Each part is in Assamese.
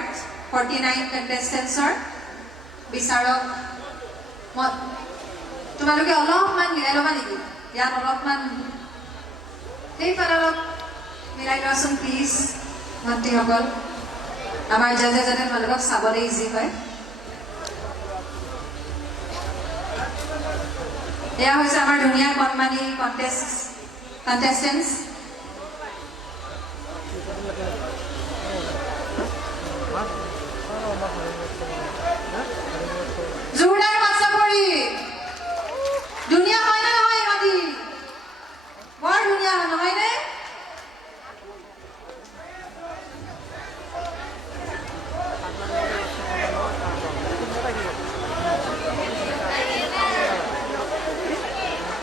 award 49 contestants বিচাৰক তোমালোকে অলপমান মিলাই ল'বা নেকি ইয়াত অলপমান সেইফালে অলপ মিলাই লোৱাচোন প্লিজ ভণ্টিসকল আমাৰ জাজে যাতে তোমালোকক চাবলৈ ইজি হয় এয়া হৈছে আমাৰ ধুনীয়া কণমানি contestants জোৰদাৰ মাছাপৰি ধুনীয়া হয় না নহয় ইহঁতি বৰ ধুনীয়া নহয় নে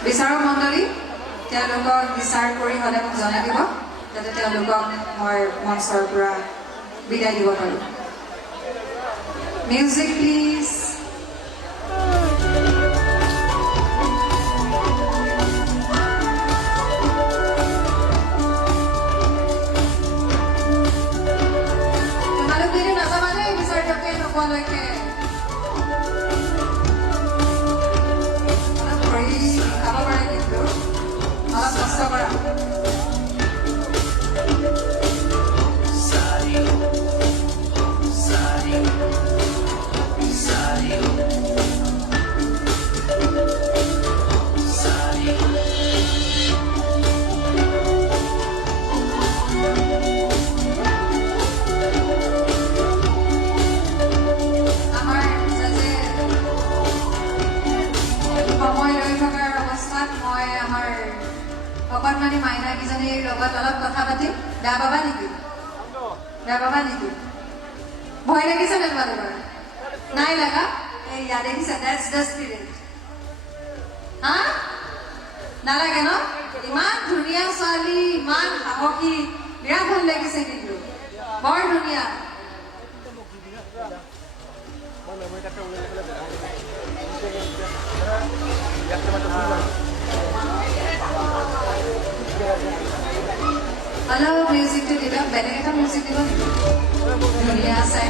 বিচাৰক মণ্ডলী তেওঁলোকক বিচাৰ কৰি হ'লে মোক জনাই দিব যাতে তেওঁলোকক মই মঞ্চৰ পৰা বিদায় দিব পাৰোঁ মিউজিক প্লিজ তোমালোকে নাযাবানে বিচাৰকে নোপোৱালৈকে অকণমানি মাইনা কিজনীৰ লগত অলপ কথা পাতিম বেয়া পাবা নেকি ভয় লাগিছে নে তোমালোকৰ নাই লাগা এই ইয়াত দেখিছা দ্যাটছ দ্য স্পিৰিট হা নালাগে ন ইমান ধুনীয়া ছোৱালী ইমান সাহসী বিৰাট ভাল লাগিছে কিন্তু বৰ ধুনীয়া অলপ মিউজিকটো দিবা বেলেগ এটা মিউজিক দিব ধুনীয়া আছে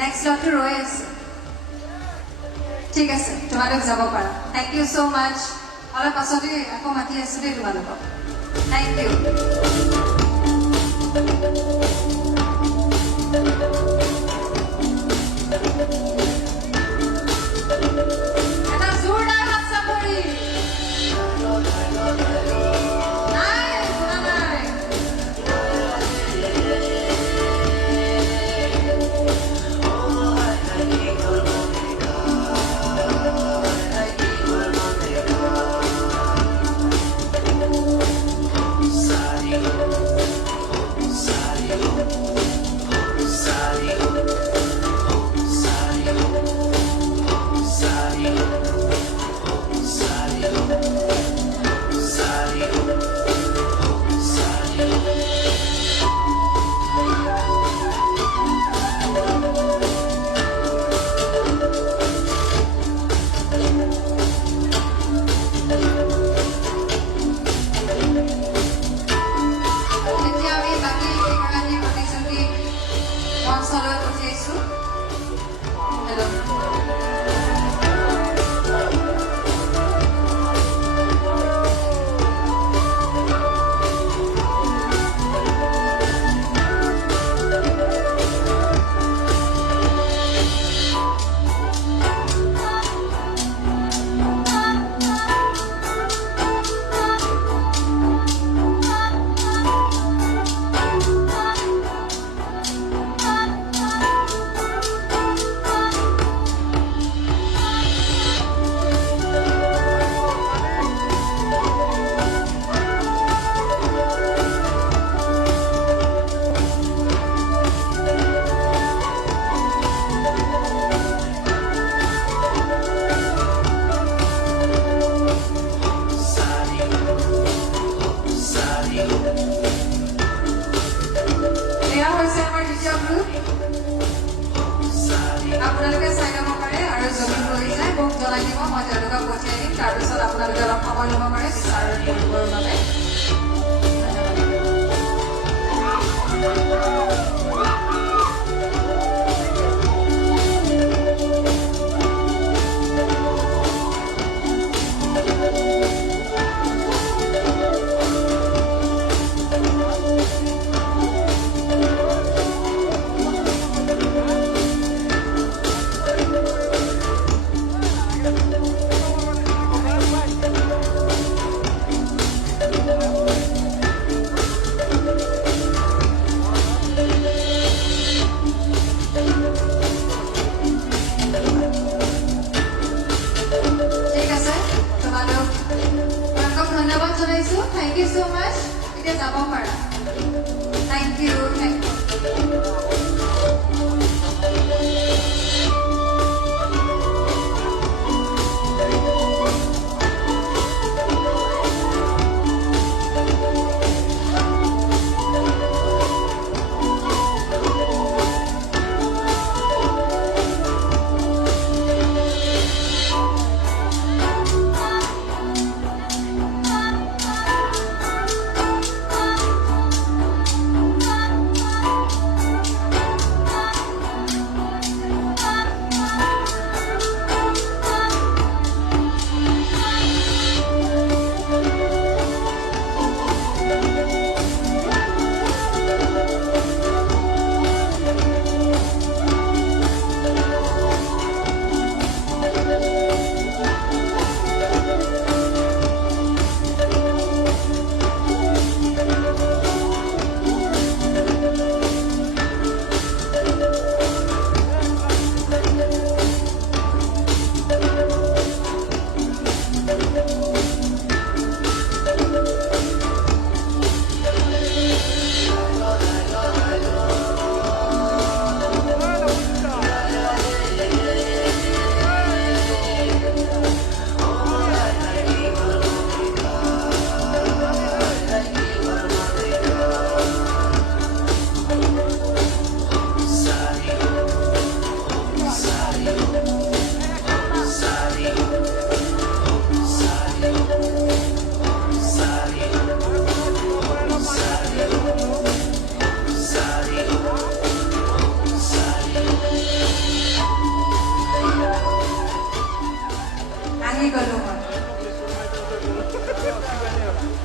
নেক্সট লটটো ৰৈ আছে ঠিক আছে তোমালোক যাব পাৰা থেংক ইউ সো মাচ অলপ পাছতে আকৌ মাতি আছো দেই তোমালোকক থেংক ইউ Sorry. এয়া হৈছে আমাৰ দ্বিতীয় গ্ৰুপ আপোনালোকে চাই ল'ব পাৰে আৰু যদি হৈ যায় মোক জনাই দিব মই তেওঁলোকক পঠিয়াই দিম তাৰপিছত আপোনালোকে অলপ সময় ল'ব পাৰে বিচাৰ কৰিবৰ বাবে Thank you so much. It is above her. Thank you. Thank you.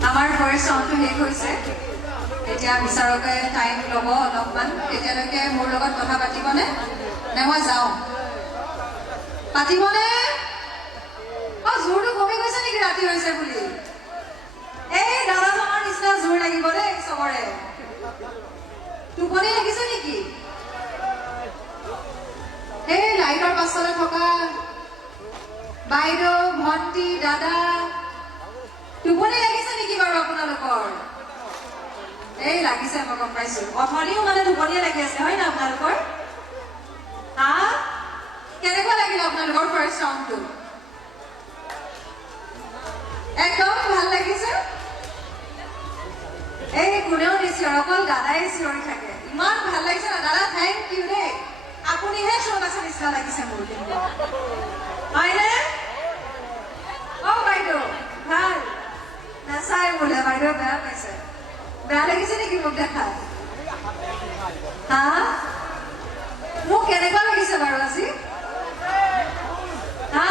আমাৰ ফাৰ্ষ্ট ৰাউণ্ডটো শেষ হৈছে এতিয়া বিচাৰকে টাইম ল'ব অলপমান তেতিয়ালৈকে মোৰ লগত কথা পাতিবনে নে মই যাওঁ পাতিবনে জোৰটো কমি গৈছে নেকি ৰাতি হৈছে বুলি এই দাদাজনৰ নিচিনা জোৰ লাগিব দেই চবৰে টোপনি লাগিছে নেকি এই লাইটৰ পাছফালে থকা বাইদেউ ভণ্টি দাদা টোপনি লাগিছে নেকি বাৰু আপোনালোকৰ এই লাগিছে মই গম পাইছো অথনিও মানে টোপনিয়ে লাগি আছে হয় না আপোনালোকৰ হা কেনেকুৱা লাগিল আপোনালোকৰ ফাৰ্ষ্ট ৰাউণ্ডটো একদম ভাল লাগিছে এই কোনেও নিচিঞৰ অকল দাদাই চিঞৰি থাকে ইমান ভাল লাগিছে না দাদা থেংক ইউ দেই আপুনিহে শ্ব' আছে নিচিনা লাগিছে মোৰ কিন্তু হয়নে বাইদেউ ভাল নাচাই বোলে বাইদেউ বেয়া পাইছে বেয়া লাগিছে নেকি মোক দেখা হা মোক কেনেকুৱা লাগিছে বাৰু আজি হা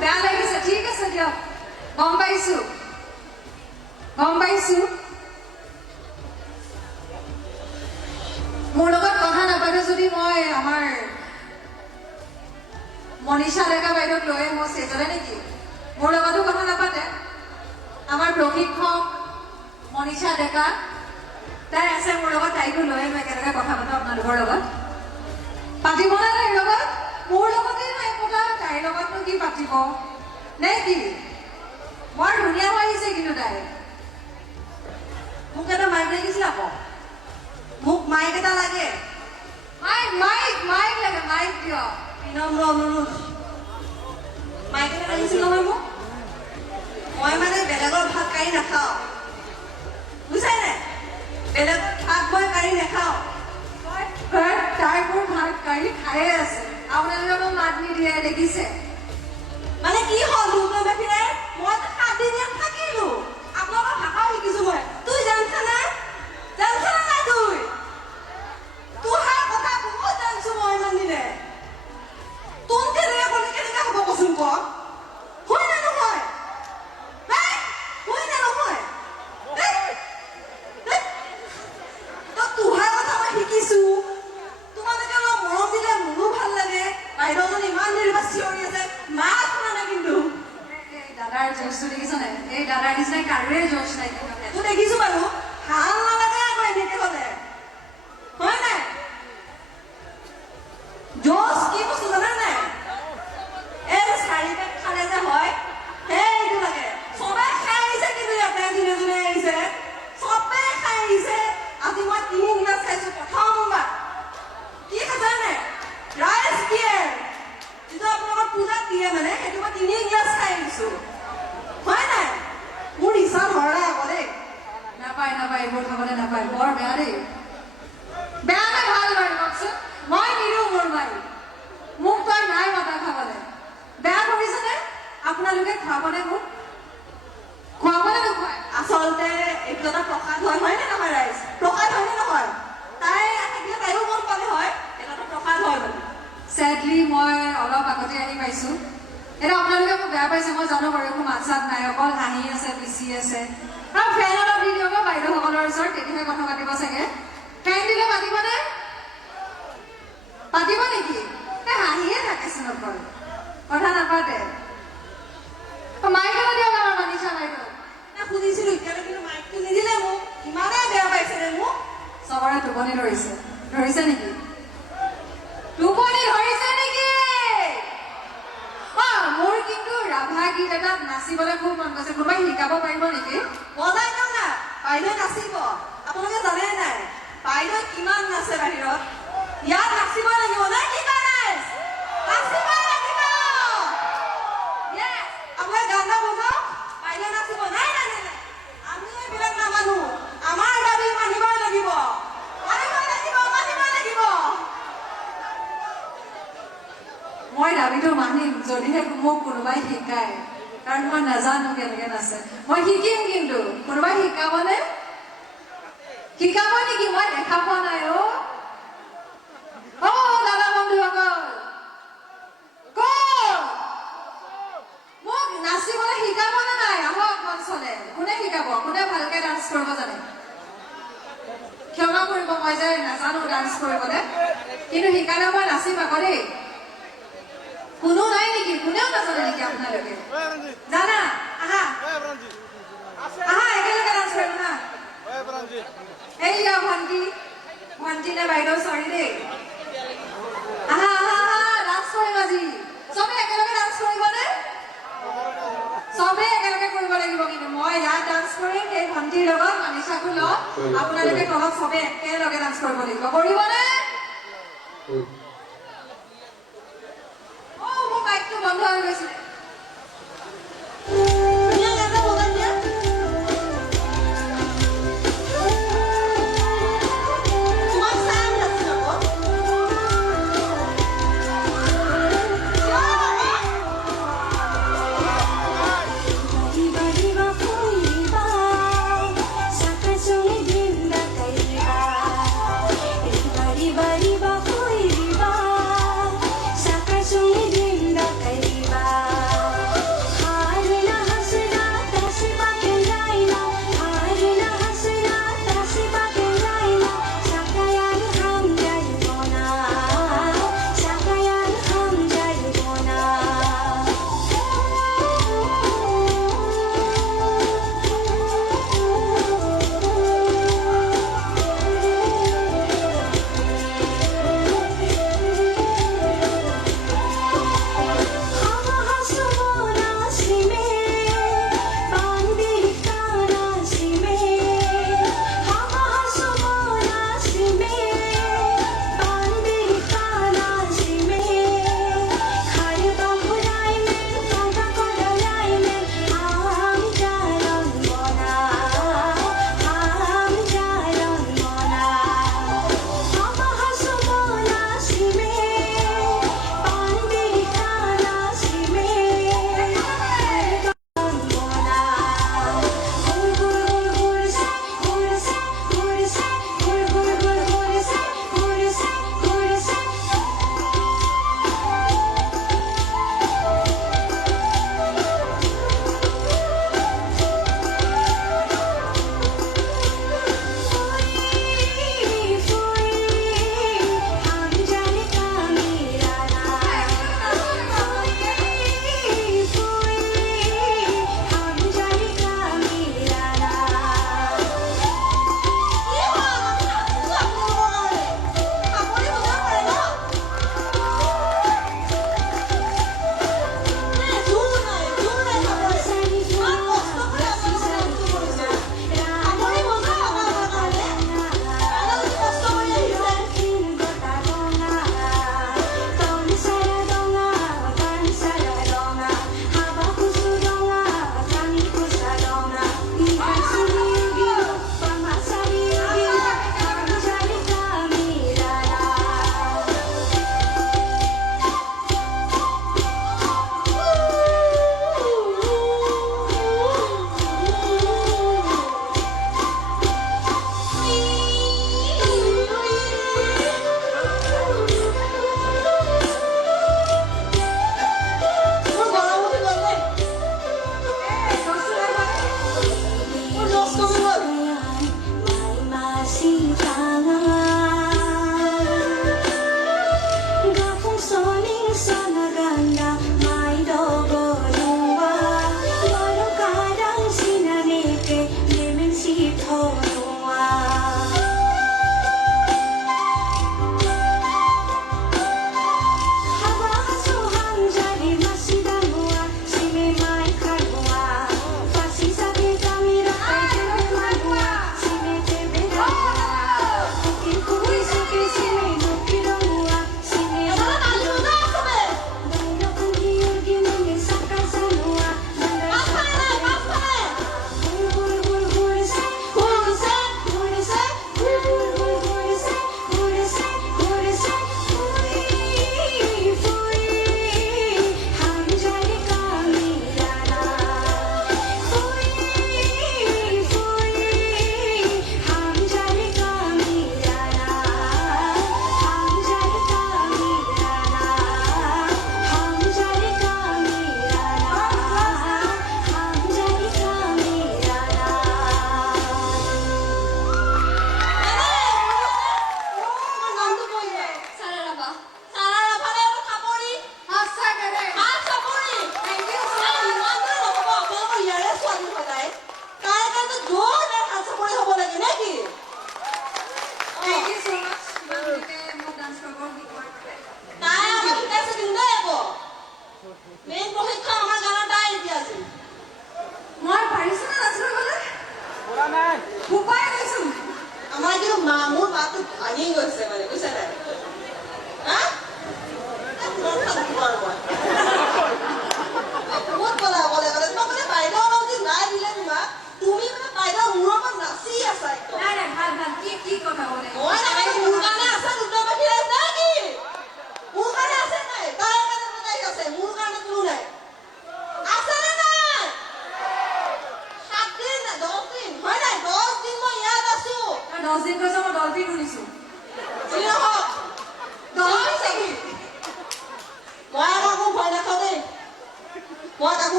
বেয়া লাগিছে ঠিক আছে দিয়ক গম পাইছো মোৰ লগত কথা নাপাতে যদি মই আমাৰ মনীষা ডেকা বাইদেউক লৈ মই ষ্টেজলে নেকি মোৰ লগতো কথা নাপাতে আমাৰ প্ৰশিক্ষক মনীষা ডেকা তাই আছে মোৰ লগত তাইকো লৈ মই একেলগে কথা পাতো আপোনালোকৰ লগত পাতিব না তাইৰ লগত মোৰ লগতে নাই পতা তাইৰ লগতনো কি পাতিব নে কি বৰ ধুনীয়া হৈ আহিছে কিন্তু তাই মোক এটা মাইক লাগিছিল আকৌ মোক মাইক এটা লাগে মাইক লাগে মাইক দিয় বিনম্ৰ অনুৰোধ মাইক এটা লাগিছিল নহয় মোক মই মানে বেলেগৰ ভাত কাঢ়ি নাখাওঁ বুজিছাই নাই বেলেগৰ ভাত মই কাঢ়ি খায়ে আছে আপোনালোকে মোক মাত নিদিয়ে দেখিছে মানে কি হ'ল দুৰ্গা বেফিৰে মই 7 দিন ইয়াত থাকিলো আপোনালোকৰ ভাষাও শিকিছো মই তুই জানছা না তুই তোহাৰ কথা বহুত জানছো মই ইমান দিনে তোন কেনেকে ক'লে কেনেকে হ'ব কচোন ক হয় না নহয় হয় না নহয় তো তোহাৰ কথা মই শিকিছো তোমালোকে অলপ মৰম দিলে মোৰো ভাল লাগে বাইদেউজনী ইমান দেৰি পৰা চিঞৰি আছে মাত শুনা নাই কিন্তু এই দাদাৰ জোচটো দেখিছ নাই এই দাদাৰ নিচিনা কাৰোৰে জোচ নাই তো দেখিছো বাৰু ভাল নালাগে আকৌ এনেকে হ'লে হয় নাই জোচ কি বস্তু জানা নাই এই চাৰিটা খালে যে হয় সেইটো লাগে চবে খাই আহিছে কিন্তু ইয়াতে যোনে যোনে আহিছে চবে খাই আহিছে আজি মই 3 গিলাচ খাইছো প্ৰথমবাৰ কি খাইছে নাই ৰাইচ দিয়ে যিটো আপোনালোকৰ পূজাত দিয়ে মানে সেইটো মই 3 গিলাচ খাই আহিছো হয় নাই মোৰ ইচ্ছা ধৰা আকৌ দেই নাপায় এইবোৰ খাবলৈ নাপায় বৰ বেয়া দেই বেয়া নে ভাল বাৰু কওকচোন মই নিদিওঁ মোৰ মাৰি মোক তই নাই মাতা খাবলৈ বেয়া কৰিছেনে আপোনালোকে খুৱাবনে মোক খুৱাবনে নোখুৱায় আচলতে এইটো এটা প্ৰসাদ হয় নে নহয় ৰাইজ প্ৰসাদ হয় নে নহয় তাই থাকিলে তাইও গম পালে হয় এটা প্ৰসাদ হয় মানে ছেডলি মই অলপ আগতে আহি পাইছোঁ এতিয়া আপোনালোকে মোক বেয়া পাইছে মই জানো বাৰু একো মাত চাত নাই অকল হাঁহি আছে পিচি আছে আৰু ফেন অলপ দি দিয়ক বাইদেউসকলৰ ওচৰত তেতিয়াহে কথা পাতিব চাগে ফেন দিলে পাতিবনে পাতিব নেকি এই হাঁহিয়ে থাকেচোন অকল কথা নাপাতে মাইক এটা দিয়ক আমাৰ মানিছা বাইদেউ সুধিছিলো এতিয়ালৈ কিন্তু মাইকটো নিদিলে মোক ইমানেই বেয়া পাইছে ৰে মোক চবৰে টোপনি ধৰিছে নেকি টোপনি ধৰিছে নেকি মোৰ কিন্তু ৰাভা গীত এটাত নাচিবলৈ খুব মন গৈছে কোনোবাই শিকাব পাৰিব নেকি বজাই দিয়ক না বাইদেউ নাচিব আপোনালোকে জানে নাই বাইদেউ কিমান নাচে বাহিৰত ইয়াত নাচিব লাগিব নাই কি নাচিব লাগিব আপোনাৰ গান এটা বজাওক বাইদেউ নাচিব নাই আমি এইবিলাক নামানো আমাৰ দাবী মানিবই লাগিব মই দাবীটো মানিম যদিহে মোক কোনোবাই শিকায় কাৰণ মই নাজানো কেনেকে নাচে মই শিকিম কিন্তু কোনোবাই শিকাবনে শিকাব নেকি মই দেখা পোৱা নাই দাদা বন্ধুসকল মোক নাচিবলৈ শিকাবনে নাই আহক মঞ্চলে কোনে শিকাব কোনে ভালকে ডান্স কৰিব জানে ক্ষমা কৰিব মই যে নাজানো ডান্স কৰিবলৈ কিন্তু শিকালে মই নাচিম আকৌ দেই কোনো নাই নেকি কোনেও নাজানে নেকি আপোনালোকে জানা আহা একেলগে ডান্স কৰিম না এইয়া ভণ্টি নে বাইদেউ চৰি দেই আহা ডান্স কৰিম আজি চবে একেলগে ডান্স কৰিবনে চবে একেলগে কৰিব লাগিব কিন্তু মই ইয়াত ডান্স কৰিম সেই ভণ্টিৰ লগত মানিচাকো লওঁ আপোনালোকে তলত চবে একেলগে ডান্স কৰিব লাগিব কৰিবনে মোৰ মাইকটো বন্ধ হৈ গৈছিলে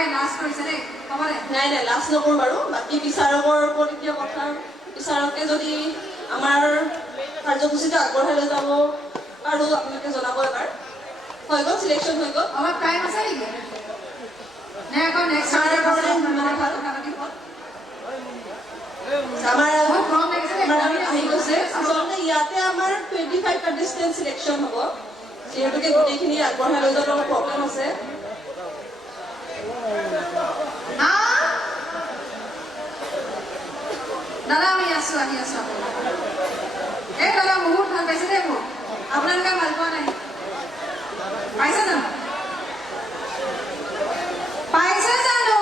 ল'ৰাই লাজ কৰিছে দেই ক'বলে নাই নাই লাজ নকৰোঁ বাৰু বাকী বিচাৰকৰ ওপৰত এতিয়া কথা বিচাৰকে যদি আমাৰ কাৰ্যসূচীটো আগবঢ়াই লৈ যাব আৰু আপোনালোকে জনাব এবাৰ হৈ গ'ল চিলেকশ্যন হৈ গ'ল অলপ টাইম আছে নেকি নে আকৌ নেক্সট ছাৰৰ কাৰণে মানে ভাল আমাৰ বহুত গৰম লাগিছে দেই আমাৰ আহি গৈছে আচলতে ইয়াতে আমাৰ 25 কণ্টেষ্টেণ্ট চিলেকশ্যন হ'ব যিহেতুকে গোটেইখিনি আগবঢ়াই লৈ যাব প্ৰব্লেম আছে হা দাদা আমি আছো আহি আছো এই দাদা বহুত ভাল পাইছে দেই মোক আপোনালোকে ভাল পোৱা নাই পাইছে জানো পাইছে জানো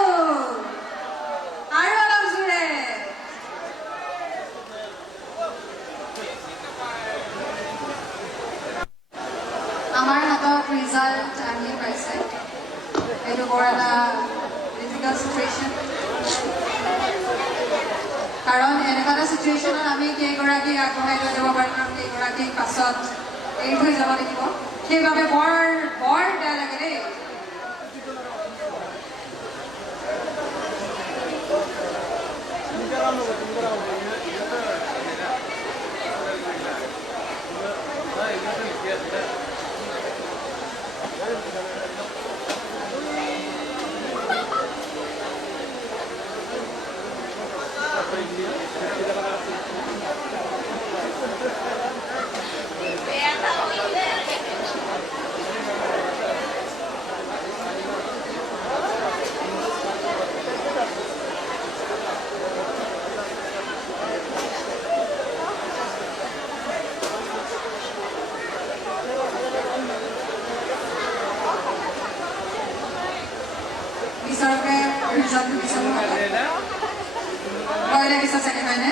আৰু অলপ জোৰে আমাৰ হাতত ৰিজাল্ট আহি পাইছে এইটো বৰ এটা ডিফিকাল্ট চিটুৱেশ্যন কাৰণ এনেকুৱা এটা চিটুৱেশ্যনত আমি কেইগৰাকীক আগবঢ়াই লৈ যাব পাৰিম আৰু কেইগৰাকীক পাছত এৰি থৈ যাব লাগিব সেইবাবে বৰ বৰ বেয়া লাগে দেই বিচাৰকে ৰিজাল্টটো বিচাৰিব ভয় লাগিছে চাগে হয়নে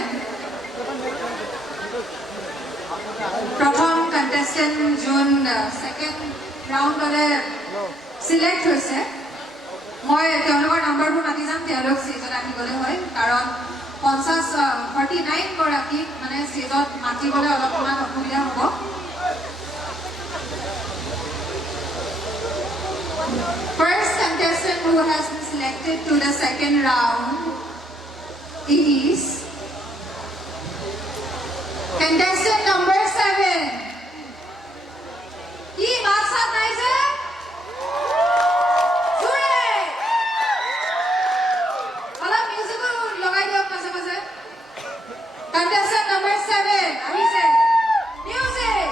প্ৰথম কণ্টেষ্টেণ্ট যোন ছেকেণ্ড ৰাউণ্ডলৈ চিলেক্ট হৈছে মই তেওঁলোকৰ নাম্বাৰবোৰ মাতি যাম তেওঁলোক ষ্টেজত আহিবলৈ হয় কাৰণ 49 গৰাকীক মানে ষ্টেজত মাতিবলৈ অলপমান অসুবিধা হ'ব First contestant who has been selected to the second round is contestant number 7. Ki baat saath nahi se? Jure! Wala music ko lagai diyo paase paase. Contestant number 7. Abhi se. Music!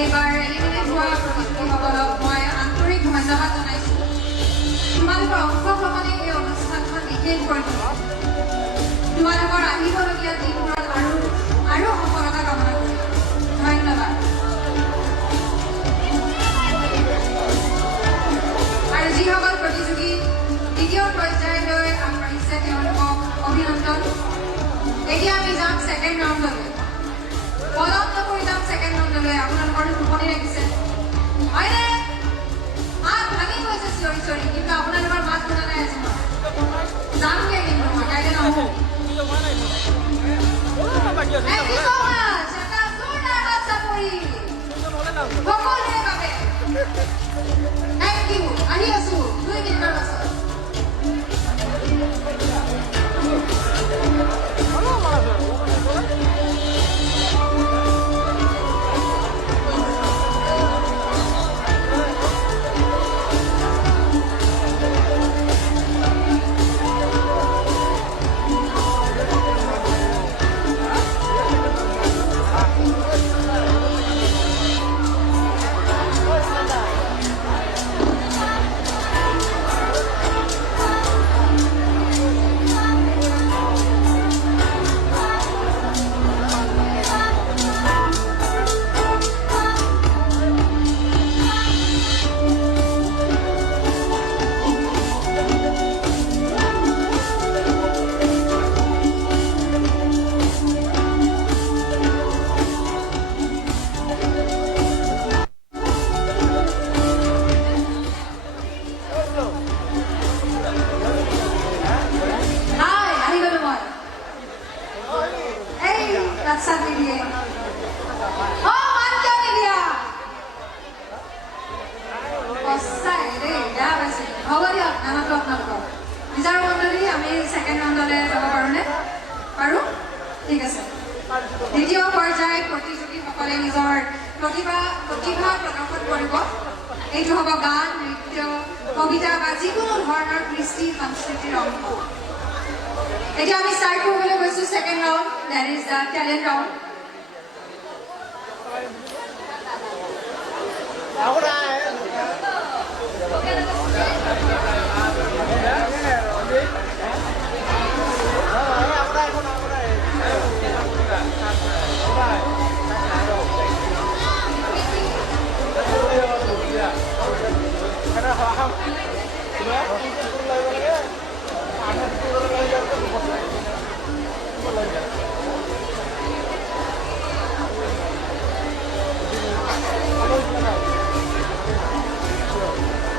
এইবাৰ এলিমিনেট হোৱা প্ৰতিযোগীসকলক মই আন্তৰিক ধন্যবাদ জনাইছোঁ তোমালোকৰ অংশগ্ৰহণে এই অনুষ্ঠানখন বিশেষ কৰি তুলিছে তোমালোকৰ আহিবলগীয়া দিনবোৰত আৰু সফলতা কামনা কৰিছোঁ ধন্যবাদ আৰু যিসকল প্ৰতিযোগী দ্বিতীয় পৰ্যায়লৈ আগবাঢ়িছে তেওঁলোকক অভিনন্দন এতিয়া আমি যাম ছেকেণ্ড ৰাউণ্ডলৈ পলম নকৰি যাম ছেকেণ্ড ৰাউণ্ডলৈ আপোনালোকৰ টোপনি লাগিছে হয়নে মাত ভাঙি গৈছে চিঞৰি চিঞৰি কিন্তু আপোনালোকৰ মাত শুনা নাই আজি মই যামগে কিন্তু মই কাইলৈ নাহোঁ সকলোৰে বাবে থেংক ইউ আহি আছো 2 মিনিটৰ পাছত দ্বিতীয় পৰ্যায়ত প্ৰতিযোগীসকলে নিজৰ প্ৰতিভা প্ৰদৰ্শন কৰিব এইটো হ'ব গান নৃত্য কবিতা বা যিকোনো ধৰণৰ কৃষ্টি সংস্কৃতিৰ অংশ এতিয়া আমি ষ্টাৰ্ট কৰিবলৈ গৈছোঁ second round that is the talent round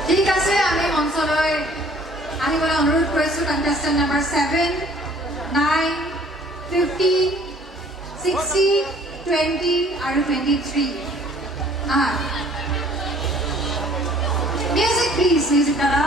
ঠিক আছে আমি মঞ্চলৈ আহিবলৈ অনুৰোধ কৰিছোঁ কণ্টেষ্টেণ্ট নম্বৰ 7, 9, 15, 60, 20 আৰু 23 মিউজিক প্লিজ মিউজিক দাদা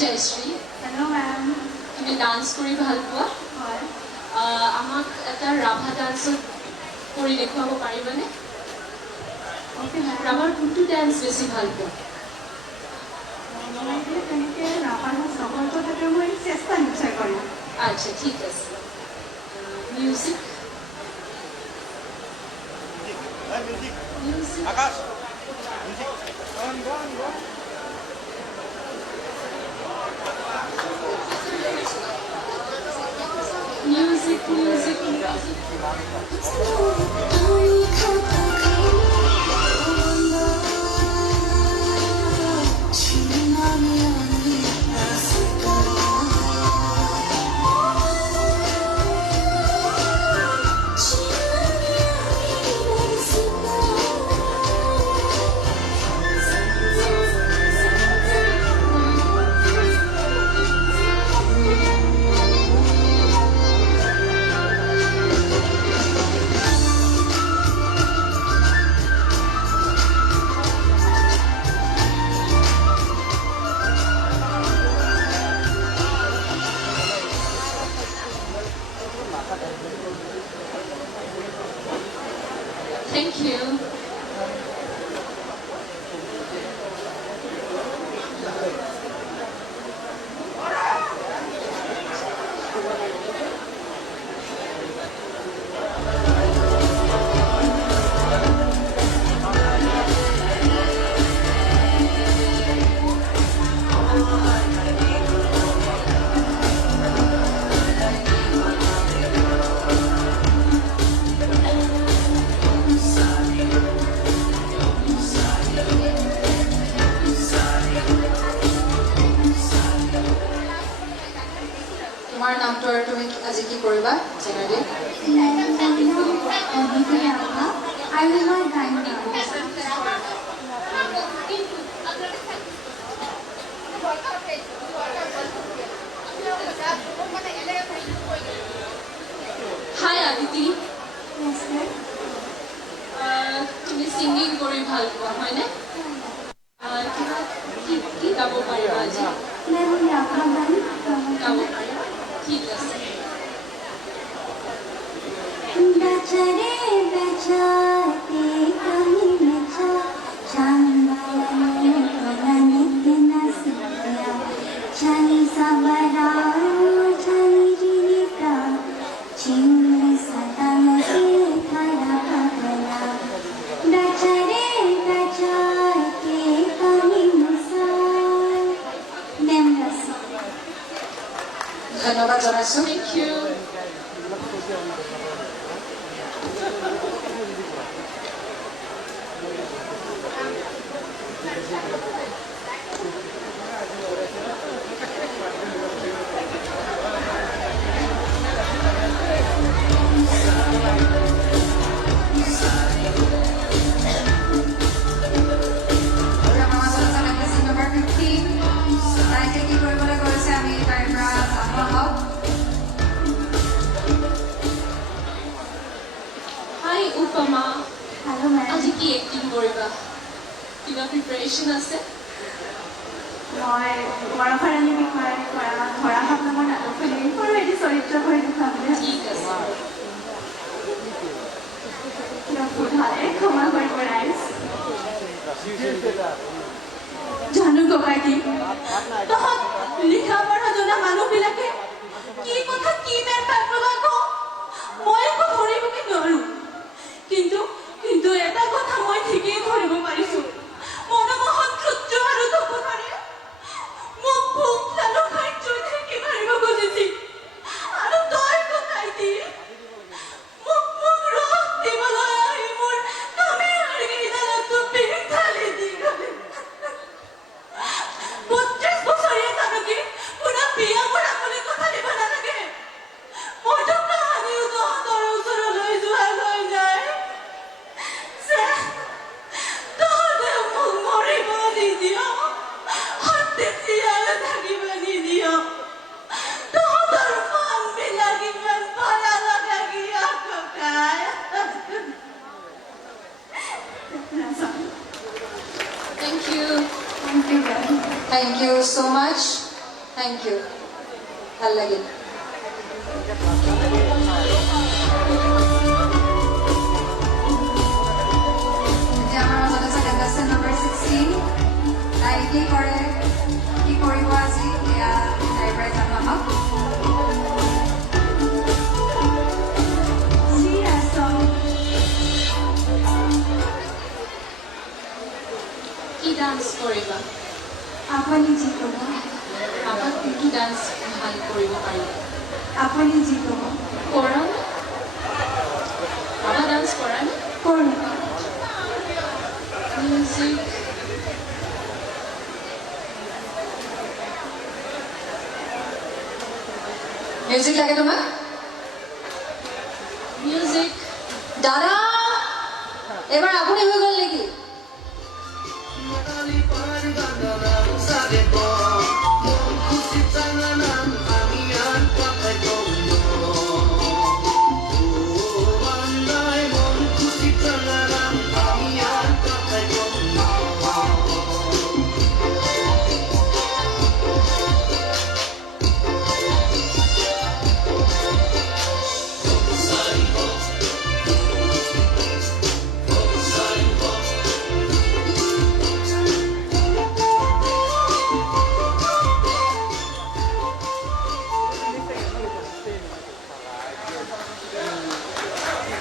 জয়শ্ৰী হেল্ল' মেম তুমি ডান্স কৰি ভাল পোৱা হয় আমাক এটা ৰাভা ডান্সত কৰি দেখুৱাব পাৰিবানে অ'কে মেম ৰাভাৰ কোনটো ডান্স বেছি ভাল পোৱা তেনেকৈ ৰাভা ডান্স নকৰিব থাকে মই চেষ্টা নিশ্চয় কৰিম আচ্ছা ঠিক আছে music Akash Music, music, music. Thank you. তোমাৰ নামটো আৰু তুমি আজি কি কৰিবা generally I will not dine now. Hi, Aditi. Yes, sir. তুমি singing কৰি ভাল পোৱা হয়নে? কিবা কি গাব পাৰিবা আজি? मैं वो यात्रा गाई গাব পাৰিবা? ঠিক আছে। बेचारे बेचारे कहीं बेचा चांदवाने बनाने के नसीबिया चली सबरारो चली जीता चिंगली सदा में खड़ा पगला बेचारे बेचारे कहीं मुसार नेमरस ধন্যবাদ জনাইছোঁ Thank you. Number 15 তাইকে কি কৰিবলৈ কৈছে আমি তাইৰ পৰা জানো আহক Hi, Upama. हेलो मैम আজি কি এক্টিং কৰিবা? কিবা প্ৰিপাৰেচন আছে? মই বৰফাৰাণী বিষয়ে ধৰা ভাৱ নামৰ নাটকখনি সৰু এটি চৰিত্ৰ কৰি দেখুৱাবলৈ ঠিক আছে। ভুল হ'লে ক্ষমা কৰিব ৰাইজ জানো ককাইটি তহঁত লিখা পঢ়া জনা মানুহবিলাকে কি কথা কি বেৰ পাই পেলাই কওঁ মই একো ধৰিবকে নোৱাৰো কিন্তু কিন্তু এটা কথা মই ঠিকেই ধৰিব পাৰিছো মনোমোহন ক্ষুদ্ৰ আৰু তপনৰে মোক ভোক লালু খাই জৈ থাকি মাৰিব খুজিছি আৰু তই ককাইটি মোক মোক ৰস দিবলৈ আহি মোৰ কামে হাৰগিডালতো পিঠ ঢালি দি গ'লে 32 বছৰীয়া জানকী পুৰা বিয়া কৰাবলৈ কথা দিব নালাগে মইতো কাহানিও তহঁতৰ ওচৰলৈ যোৱা লৈ যায় তহঁতে মোক মৰিব নিদিয় সন্তেতিয়ালৈ থাকিব নিদিয় তহঁতৰ মনবিলাক ইমান ভৰা লগা কিয় ককাই Thank you. Thank you so much. Thank you. ভাল লাগিল এতিয়া আমাৰ মাজত আছে contestant number 16 তাই কি কৰে কি কৰিব আজি এয়া তাইৰ পৰাই জানো আহক See, I saw ল'ব কৰা নে? আমাৰ ডান্স কৰা নে? কৰোঁ মিউজিক মিউজিক লাগে তোমাক মিউজিক দাদা এবাৰ আপুনি হৈ গ'ল নেকি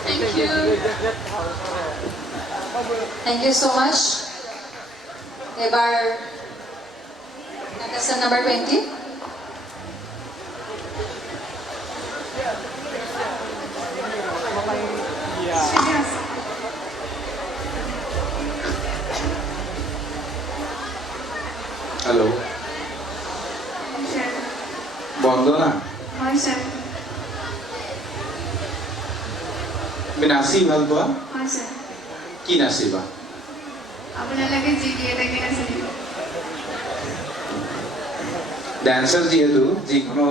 Thank you. Thank you so much. এবাৰ contestant number 20. হ্যালো বন্দনা হয় স্যাৰ তুমি নাচি ভাল পোৱা হয় স্যাৰ কি নাচিবা আপোনালোকে যি দিয়ে তাকে নাচিব ডেন্সাৰ যিহেতু যিকোনো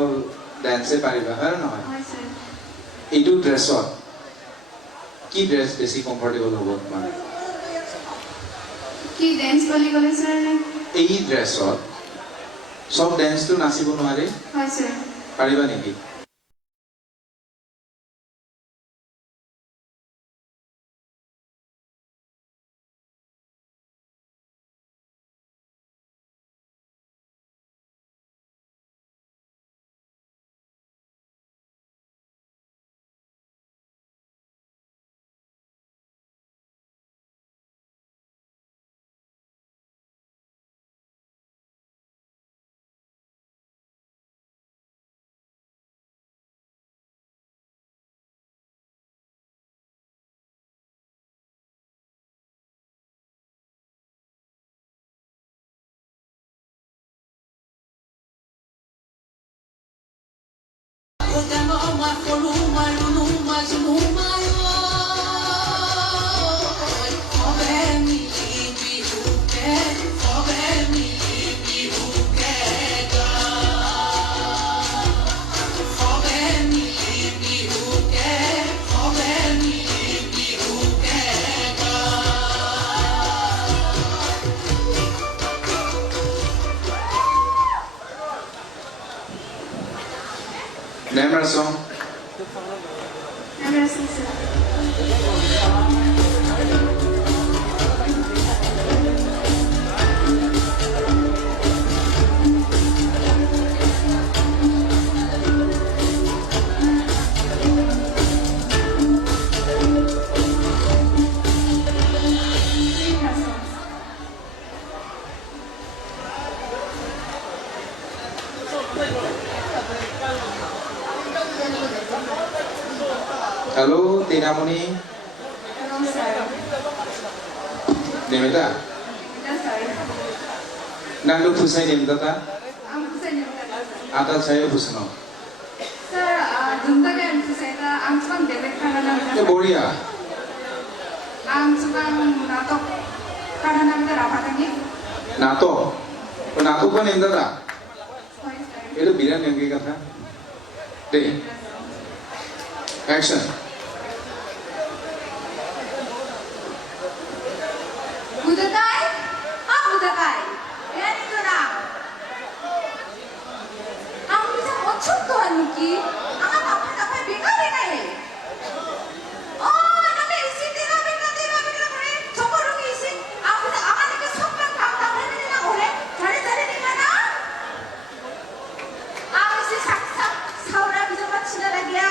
ডেন্সে পাৰিবা হয় নে নহয় হয় স্যাৰ এইটো ড্ৰেছত কি ড্ৰেছ বেছি কমফৰ্টেবল হ'ব মানে কি ডেন্স বুলি ক'লে স্যাৰ এই ড্ৰেছত সব ডেন্সটো নাচিব নোৱাৰে হয় স্যাৰ পাৰিবা নেকি Name our song. আমরা sir Hello, Tinamoni. Hello, sir. Nimita. Yes, sir. Nandu pusai nimta I'm Hussein Yamkar, sir. Ata saya pusno. Sir, Dunta ke Hussein, I'm from David Karana. Ya boria. I'm from Nato Karana Rapatani. Nato. Nato ko nimta ta. Sorry, sir. Itu biran yang kita kata. Deh. Action. Budakai? Ah, Budakai. Yan ito na. Ang isang otsutuhan niki, ang apa-apa bigay-bigay. Oh, naka-isip nila, bigla kore. Sokorong isip. Ako na, akan niki sobrang kakakain nila kore. Sari-sari nila na. Ang isip saksak, saura bisa macina lagi ya.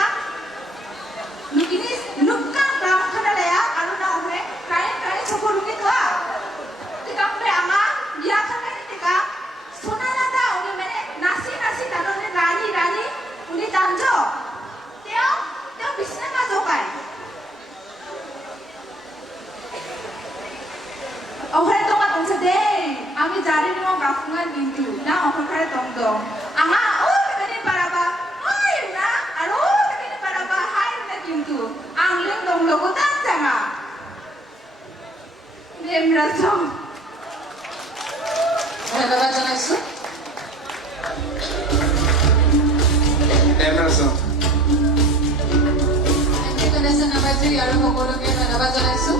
মাতৃ আৰু সকলোকে ধন্যবাদ জনাইছোঁ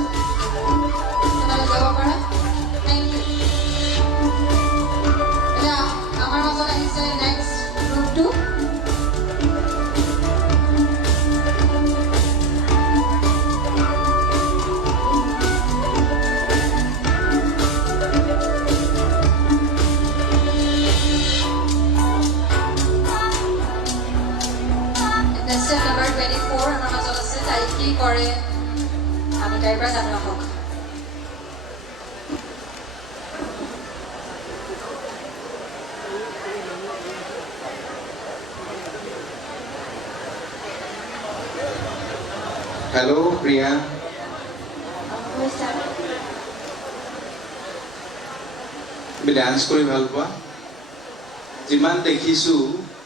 তোমালোকে যাব পাৰা থেংক ইউ এতিয়া আমাৰ মাজত আহিছে নেক্সট গ্ৰুপটো Step number 24 আমাৰ মাজত আছে তাই কি কৰে আমি তাইৰ পৰা জানো আহক হেল্ল' প্ৰিয়া তুমি ডান্স কৰি ভাল পোৱা যিমান দেখিছোঁ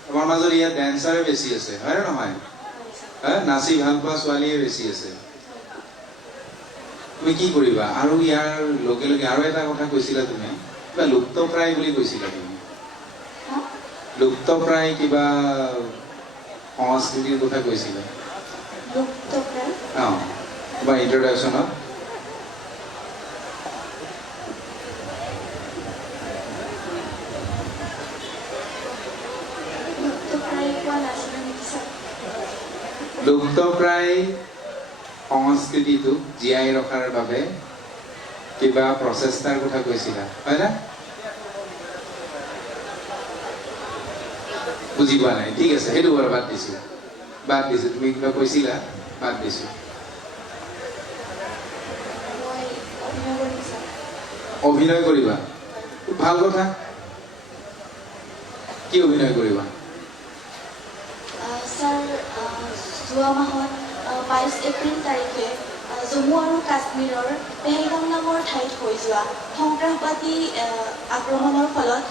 আমাৰ মাজত ইয়াত ডেন্সাৰে বেছি আছে হয় নে নহয় নাচি ভাল পোৱা ছোৱালীয়ে বেছি আছে তুমি কি কৰিবা আৰু ইয়াৰ লগে লগে আৰু এটা কথা কৈছিলা তুমি কিবা লুপ্তপ্ৰায় বুলি কৈছিলা তুমি লুপ্তপ্ৰায় কিবা সংস্কৃতিৰ কথা কৈছিলা তোমাৰ ইন্ট্ৰডাকশ্যনত লুপ্তপ্ৰায় সংস্কৃতিটো জীয়াই ৰখাৰ বাবে কিবা প্ৰচেষ্টাৰ কথা কৈছিলা হয় না বুজি পোৱা নাই ঠিক আছে সেইটো বাৰু বাদ দিছো তুমি কিবা কৈছিলা বাদ দিছো অভিনয় কৰিবা খুব ভাল কথা কি অভিনয় কৰিবা স্যাৰ যোৱা মাহত 22 এপ্ৰিল তাৰিখে জম্মু আৰু কাশ্মীৰৰ পেহেলগাম নামৰ ঠাইত হৈ যোৱা সন্ত্ৰাসবাদী আক্ৰমণৰ ফলত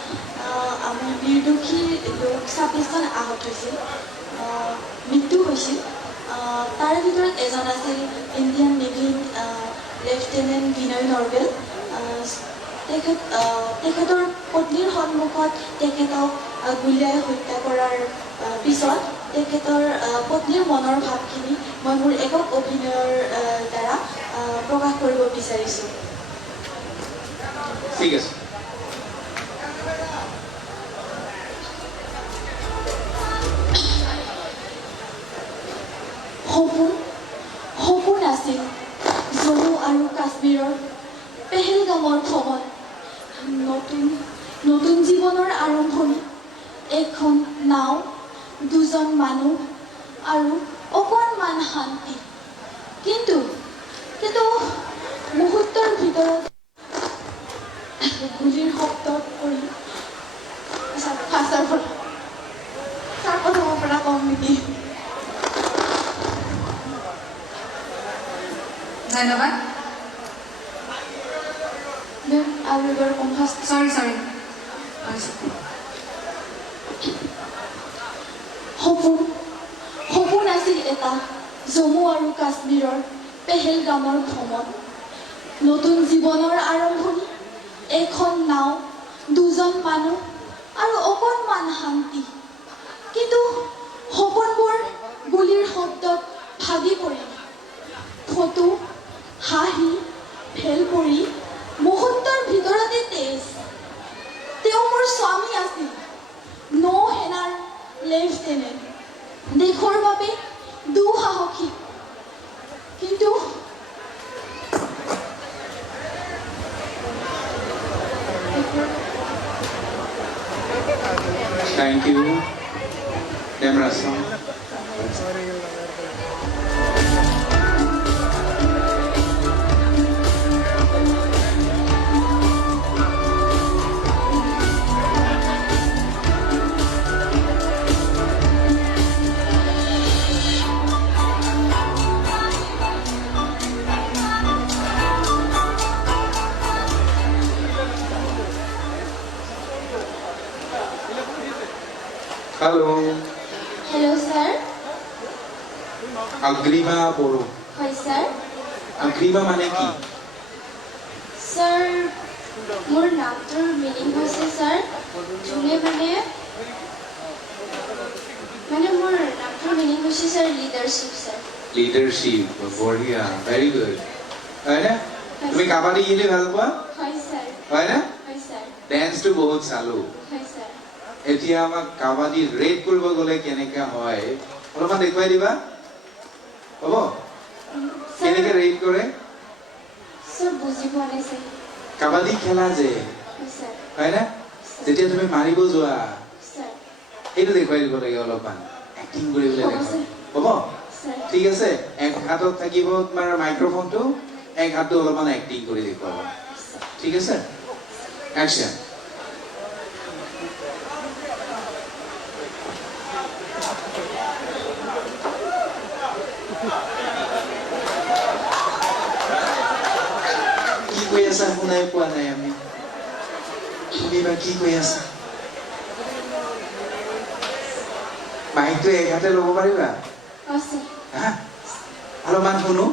আমাৰ নিৰ্দোষী লোক 26জন আহত হৈছিল মৃত্যু হৈছিল তাৰে ভিতৰত এজন আছিল ইণ্ডিয়ান নেভিৰ লেফটেনেণ্ট বিনয় নৰৱেল তেখেতৰ পত্নীৰ সন্মুখত তেখেতক গুলীয়াই হত্যা কৰাৰ পিছত তেখেতৰ পত্নীৰ মনৰ ভাৱখিনি মই মোৰ একক অভিনয়ৰ দ্বাৰা প্ৰকাশ কৰিব বিচাৰিছোঁ ঠিক আছে সপোন আছিল জম্মু আৰু কাশ্মীৰৰ পেহেলগামৰ ভ্ৰমণ নতুন জীৱনৰ আৰম্ভণি এখন নাও দুজন মানুহ আৰু অকণমান শান্তি কিন্তু মুহূৰ্তৰ ভিতৰত গুলিৰ শব্দত পৰি প্ৰথমৰ পৰা কম নেকি ধন্যবাদ মেম আৰু এবাৰ কম ফাৰ্ষ্ট চৰি সপোন আছিল এটা জম্মু আৰু কাশ্মীৰৰ পেহেলগামৰ ভ্ৰমণ নতুন জীৱনৰ আৰম্ভণি এখন নাও দুজন মানুহ আৰু অকণমান শান্তি কিন্তু সপোনবোৰ গুলিৰ শব্দত ভাগি পৰিল ফটো হাঁহি ফেল পৰি মুহূৰ্তৰ ভিতৰতে তেজ তেওঁ মোৰ স্বামী আছিল নৌ সেনাৰ লেফটেনেণ্ট দেশৰ বাবে দুঃসাহসিক কিন্তু Thank you, Demrasa. Hello. Hello, sir. Agrima Boro. Hi, sir. Agrima মানে কি? Sir, মোৰ নামটোৰ মিনিং হৈছে sir, যোনে মানে মোৰ নামটোৰ মিনিং হৈছে sir, leadership, sir. লিডাৰশ্বিপ বঢ়িয়া ভেৰি গুড হয়নে তুমি কাবাডী খেলি ভাল পোৱা হয় ছাৰ হয়নে হয় ছাৰ ডেন্সটো বহুত চালো হয় ছাৰ এতিয়া আমাক কাবাডী ৰেড কৰিব গ'লে কেনেকা হয় অলপমান দেখুৱাই দিবা হ'ব কেনেকে ৰেড কৰে ছাৰ বুজি পোৱা নাই ছাৰ কাবাডী খেলা যে হয় ছাৰ হয়নে যেতিয়া তুমি মাৰিব যোৱা ছাৰ সেইটো দেখুৱাই দিব লাগে অলপমান এক্টিং কৰিবলৈ হ'ব, দেখুৱাই ছাৰ। হ'ব ছাৰ ঠিক আছে এক হাতত থাকিব তোমাৰ মাইক্ৰফোনটো এক হাতটো অলপমান এক্টিং কৰি দেখুৱাবা ঠিক আছে একশ্যন কি কৈ আছা শুনাই পোৱা নাই আমি তুমি বা কি কৈ আছা মাইকটো এক হাতে ল'ব পাৰিবা হয় ছাৰ হা অলপমান শুনো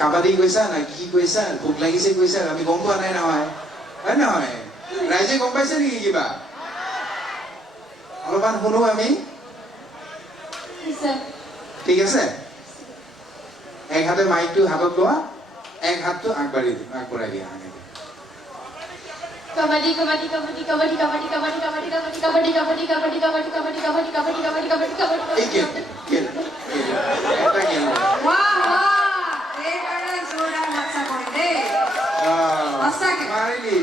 কাবাডী কৈছা না কি কৈছা ভোক লাগিছে কৈছা আমি গম পোৱা নাই নহয় হয় নহয় ৰাইজে গম পাইছে নেকি কিবা অলপমান শুনো আমি হয় ছাৰ ঠিক আছে এক হাতে মাইকটো হাতত লোৱা এক হাতটো আগবঢ়াই দিয়া কাবাডী কাবাডী কাবাডী কাবাডী কাবাডী কাবাডী কাবাডী কাবাডী কাবাডী কাবাডী কাবাডী কাবাডী কাবাডী কাবাডী কাবাডী কাবাডী কাবাডী এই খেল খেল এটা খেল वाह वाह এইবাৰে জোৰদাৰ মাতছা কৰি দেই সঁচাকে। মাৰিলি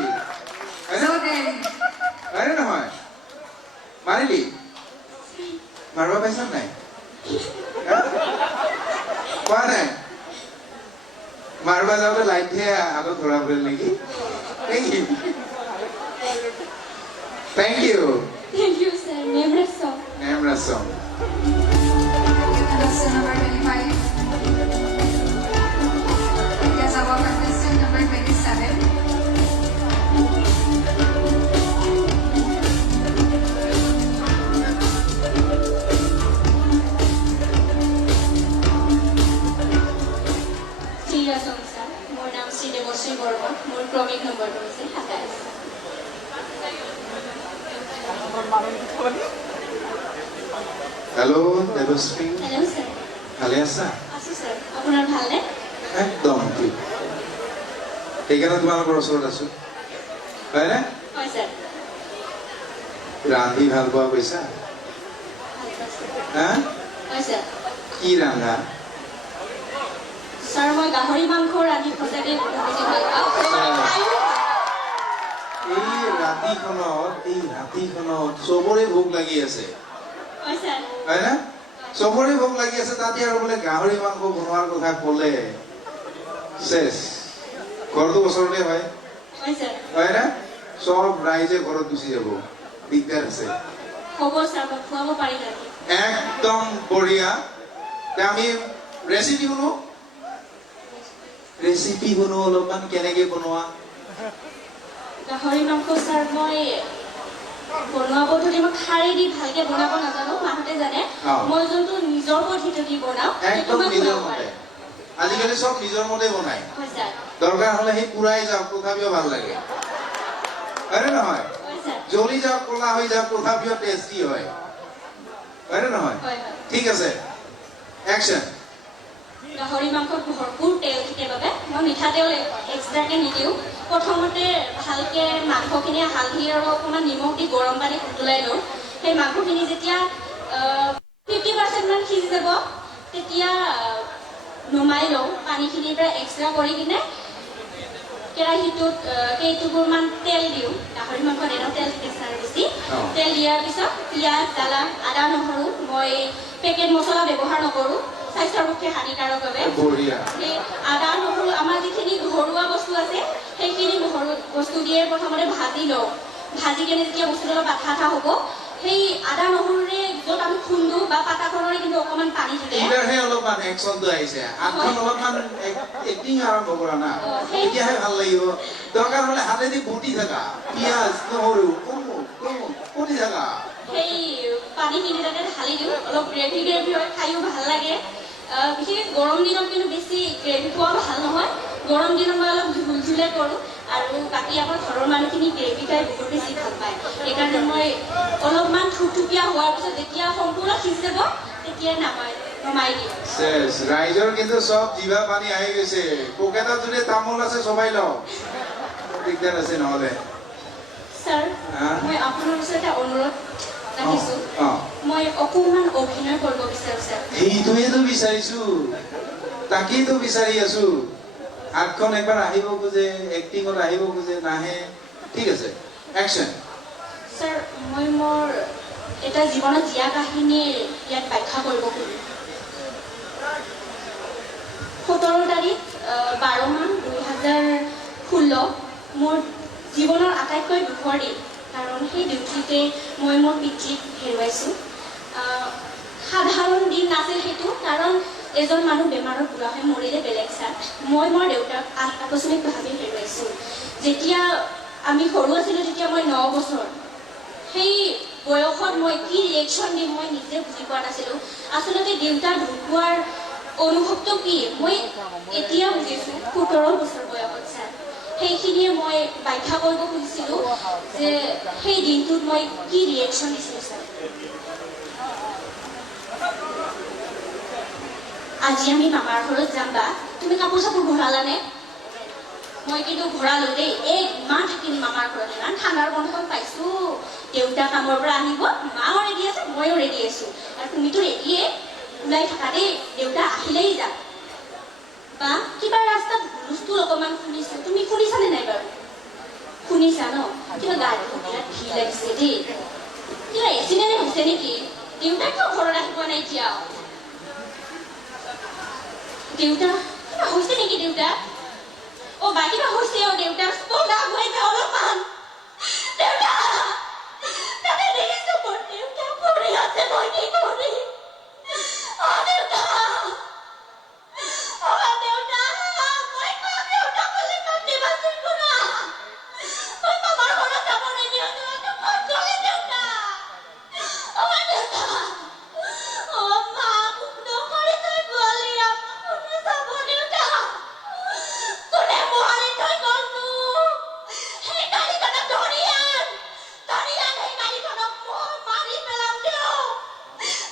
জোৰদাৰি হয়নে নহয় মাৰিলি মাৰিব পাইছা নাই কোৱা নাই মাৰিব যাওঁতে লাইটহে আগত ধৰা পৰিল নেকি thank you Thank you, sir. Name Rasom. Name Rasom contestant number 25 এতিয়া যাব contestant number 27 Sri Rasom, sir. মোৰ নাম শ্ৰী দেৱশ্ৰী বৰ্মন মোৰ ক্ৰমিক নম্বৰটো হৈছে 27 হেল্ল' দেৱশ্ৰী হেল্ল' ছাৰ ভালে আছা আছোঁ ছাৰ আপোনাৰ ভালনে একদম ঠিক সেইকাৰণে তোমালোকৰ ওচৰত আছো হয়নে হয় ছাৰ ৰান্ধি ভাল পোৱা কৈছা ভাল পাইছোঁ হা হয় ছাৰ কি ৰান্ধা ছাৰ মই গাহৰি মাংস ৰান্ধি সঁচাকৈ বহুত বেছি ভাল পাওঁ খায়ো এই ৰাতিখনত চবৰে ভোক লাগি আছে হয় ছাৰ হয় না চবৰে ভোক লাগি আছে তাতে আৰু বোলে গাহৰি মাংস বনোৱাৰ কথা ক'লে চেছ ঘৰটো ওচৰতে হয় হয় ছাৰ হয় না চব ৰাইজে ঘৰত গুচি যাব দিগদাৰ আছে হ'ব ছাৰ মই খুৱাব পাৰিম আজি একদম বঢ়িয়া তে আমি ৰেচিপি শুনো অলপমান কেনেকে বনোৱা গাহৰি মাংস ছাৰ মই বনোৱা পদ্ধতি মই খাৰে দি ভালকে বনাব নাজানো মাহঁতে জানে অ। মই যোনটো নিজৰ পদ্ধতি দি বনাওঁ সেইটো একদম মই নিজৰ বনাব মতে পাৰিম আজিকালি চব নিজৰ মতে বনায় হয় ছাৰ দৰকাৰ হলে সেই পুৰাই যাওক তথাপিও ভাল লাগে হয়নে নহয় হয় ছাৰ জ্বলি যাওক ক'লা হৈ যাওক তথাপিও টেষ্টি হয় হয়নে নহয় হয় হয় ঠিক আছে একশ্যন গাহৰি মাংসত ভৰপূৰ তেল থাকে বাবে মই মিঠাতেল এক্সট্ৰাকৈ নিদিওঁ প্ৰথমতে ভালকৈ মাংসখিনি হালধি আৰু অকণমান নিমখ দি গৰম পানীত উতলাই লওঁ সেই মাংসখিনি যেতিয়া 50% মান সিজি যাব তেতিয়া নমাই লওঁ পানীখিনিৰ পৰা এক্সট্ৰা কৰি কিনে কেৰাহীটোত কেইটুকুৰমান তেল দিওঁ গাহৰি মাংসত এনেও তেল থাকে ছাৰ বেছি তেল দিয়াৰ পিছত পিঁয়াজ জ্বালা আদা নহৰু মই পেকেট মছলা ব্যৱহাৰ নকৰোঁ স্বাস্থ্যৰ পক্ষে হানিকাৰক বাবে বঢ়িয়া সেই আদা নহৰু আমাৰ যিখিনি ঘৰুৱা বস্তু আছে সেইখিনি বস্তু দিয়ে প্ৰথমতে ভাজি লওঁ ভাজি কেনে যেতিয়া বস্তুটো অলপ আঠা আঠা হ'ব সেই আদা নহৰুৰে য'ত আমি খুন্দো বা পাতাখনৰে কিন্তু অকণমান পানী থাকে এইবাৰহে অলপমান একশ্যনটো আহিছে আঠখন অলপমান এক্টিং আৰম্ভ কৰা না তেতিয়াহে ভাল লাগিব দৰকাৰ হলে হাতেদি বটি থাকা পিঁয়াজ নহৰু বটি থাকা সেই পানীখিনি তাতে ঢালি দিওঁ অলপ গ্ৰেভি হয় খায়ো ভাল লাগে বিশেষকৈ গৰম দিনত কিন্তু বেছি গ্ৰেভি খোৱা ভাল নহয় গৰম দিনত মই অলপ ঝুলঝুলে কৰোঁ আৰু বাকী আমাৰ ঘৰৰ মানুহখিনি গ্ৰেভি খাই বহুত বেছি ভাল পায় সেইকাৰণে মই অলপমান থুপথুপীয়া হোৱাৰ পিছত যেতিয়া সম্পূৰ্ণ সিজি যাব তেতিয়া নামাই নমাই দিয়ে চেছ ৰাইজৰ কিন্তু চব জিভা পানী আহি গৈছে পকেটত যদি তামোল আছে চবাই লওঁ দিগদাৰ আছে নহ'লে ছাৰ হা? মই আপোনাৰ ওচৰতে অনুৰোধ ৰাখিছোঁ অঁ মই অকণমান অভিনয় কৰিব বিচাৰোঁ ছাৰ সেইটোৱেতো বিচাৰিছো তাকেইতো বিচাৰি আছো হাতখন একবাৰ আহিব খোজে এক্টিঙত আহিব খোজে নাহে ঠিক আছে একশ্যন ছাৰ মই মোৰ এটা জীৱনত জীয়া কাহিনীৰ ইয়াত ব্যাখ্যা কৰিব খোজোঁ 17 তাৰিখ 12 মাহ 2016 মোৰ জীৱনৰ আটাইতকৈ দুখৰ দিন কাৰণ সেই ডিউটিতে মই মোৰ পিতৃক হেৰুৱাইছোঁ সাধাৰণ দিন নাছিল সেইটো কাৰণ এজন মানুহ বেমাৰত বুঢ়া হৈ মৰিলে বেলেগ চাই মই মোৰ দেউতাক আকস্মিকভাৱে হেৰুৱাইছোঁ যেতিয়া আমি সৰু আছিলোঁ তেতিয়া মই 9 বছৰ সেই বয়সত মই কি ৰিয়েকশ্যন দিম মই নিজে বুজি পোৱা নাছিলোঁ আচলতে দেউতা ঢুকোৱাৰ অনুভৱটো কি মই এতিয়া বুজিছোঁ 17 বছৰ বয়সত চাই সেইখিনিয়ে মই ব্যাখ্যা কৰিব খুজিছিলোঁ যে সেই দিনটোত মই কি ৰিয়েকশ্যন দিছিলোঁ ছাৰ আজি আমি মামাৰ ঘৰত যাম বা তুমি কাপোৰ চাপোৰ ভৰালানে মই কিন্তু ভৰালো দেই এক মাহ থাকিম মামাৰ ঘৰত ইমান ঠাণ্ডাৰ বন্ধখন পাইছোঁ দেউতা কামৰ পৰা আহিব মাও ৰেডি আছে ময়ো ৰেডি আছোঁ আৰু তুমিতো ৰেডিয়ে ওলাই থাকা দেই দেউতা আহিলেই যাম বা কিবা ৰাস্তাত হুলস্থুল অকণমান শুনিছোঁ তুমি শুনিছানে নাই বাৰু শুনিছা ন কিবা গাড়ীটো বিৰাট ভিৰ লাগিছে দেই কিবা এক্সিডেণ্ট হৈছে নেকি দেউতাক কিয় ঘৰত আহি পোৱা নাই এতিয়া দেউতা কিবা হৈছে নেকি দেউতা অ' বা কিবা হৈছে অ' দেউতা ব'লা মই যাওঁ অলপমান দেউতা তাতে দেখিছোঁ মোৰ দেউতা পৰি আছে মই কি কৰিম অ' দেউতা অ' দেউতা মই কওঁ দেউতা ক'লে কাম দিবাচোন শুনা মই মামাৰ ঘৰত যাব নিদিওঁ মই ক'লে দেউতা অ' দেউতা অ' মা মোক নকৰি তই গ'লি কোনে চাব দেউতা কোনে মোহাৰি থৈ গ'ল মোক সেই গাড়ীখনক ধৰি আন সেই গাড়ীখনক মই মাৰি পেলাম দিওঁ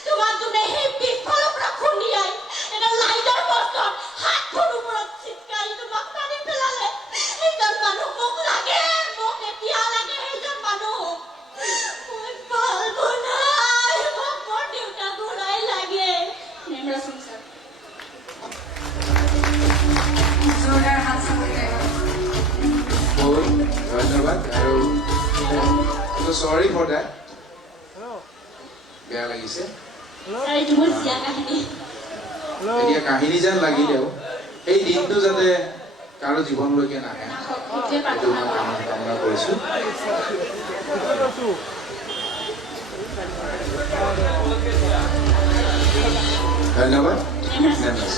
তোমাক যোনে সেই পিছফালৰ পৰা খুন্দিয়াই এটা লাইটৰ পষ্টত হাতখন ওপৰত চিটকাৰি তোমাক মাৰি পেলালে সেইজন মানুহ মোক লাগে মোক এতিয়া লাগে সেইজন মানুহ মই পালব নাই মোক মোৰ দেউতা ঘূৰাই লাগে নেমৰাচোন ছাৰ জোৰদাৰ হাত চাপৰি বহুত ধন্যবাদ আৰু চৰি ফৰ ডেট বেয়া লাগিছে ছাৰ এইটো মোৰ জীয়া কাহিনী এতিয়া কাহিনী যেন লাগিলেও এই দিনটো যাতে কাৰো জীৱনলৈকে নাহে সেইটোৱে সেইটো মই প্ৰাৰ্থনা কামনা কৰিছোঁ ধন্যবাদ ধন্যবাদ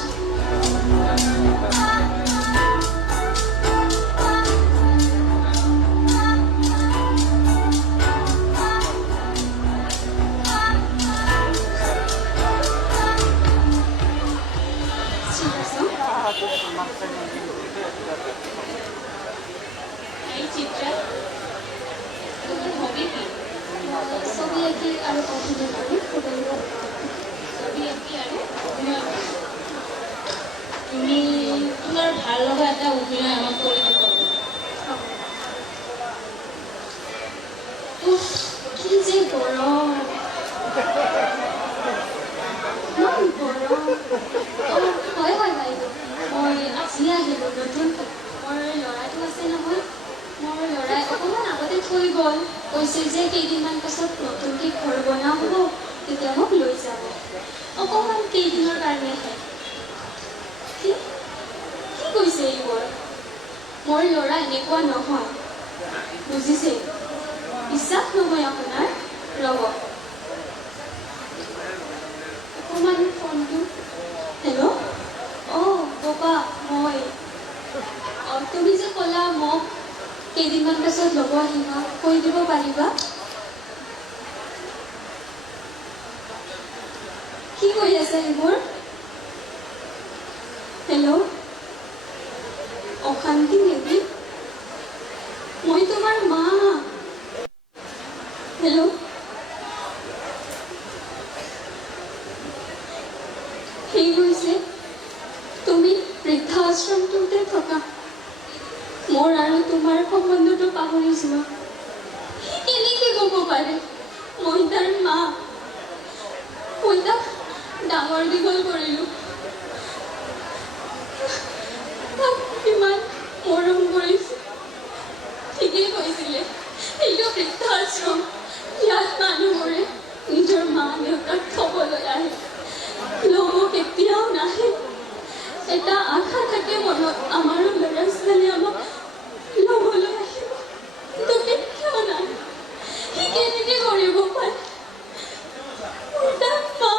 ঠিক আছে এই চিত্ৰা তোমাৰ হবি কি ছবি আঁকি আৰু অভিনয় কৰি ছবি আঁকি আৰু অভিনয় কৰি তুমি তোমাৰ ভাল লগা এটা অভিনয় আমাক কৰি দিব উফ কি যে গৰম ইমান গৰম হয় হয় বাইদেউ মই আজি আহিলোঁ নতুনকৈ মোৰ ল'ৰাটো আছে নহয় মোৰ ল'ৰাই অকণমান আগতে থৈ গ'ল কৈছিল যে কেইদিনমান পাছত নতুনকৈ ঘৰ বনোৱা হ'ব তেতিয়া মোক লৈ যাব অকণমান কেইদিনৰ কাৰণেহে কি কি কৈছে এইবোৰ মোৰ ল'ৰা এনেকুৱা নহয় বুজিছে বিশ্বাস নহয় আপোনাৰ ৰ'ব অকণমান ফোনটো হেল্ল' অঁ বাবা মই অঁ তুমি যে ক'লা মোক কেইদিনমান পাছত ল'ব আহিবা কৈ দিব পাৰিবা কি কৈ আছে এইবোৰ হেল্ল' অশান্তি নেকি মই তোমাৰ মা হেল্ল' কৈছে তুমি বৃদ্ধাশ্ৰমটোতে থকা মোৰ আৰু তোমাৰ সম্বন্ধটো পাহৰি যোৱা সি কেনেকে ক'ব পাৰে মই তাৰ মা মই তাক ডাঙৰ দীঘল কৰিলোঁ তাক কিমান মৰম কৰিছোঁ ঠিকেই কৈছিলে এইটো বৃদ্ধাশ্ৰম ইয়াত মানুহবোৰে নিজৰ মা দেউতাক থবলৈ আহে ল'ব কেতিয়াও নাহে এটা আশা থাকে মনত আমাৰো ল'ৰা ছোৱালী আমাক ল'বলৈ আহিব তুমি কিয় নাই সি কেনেকে কৰিব পাৰে মোৰ তাৰ মা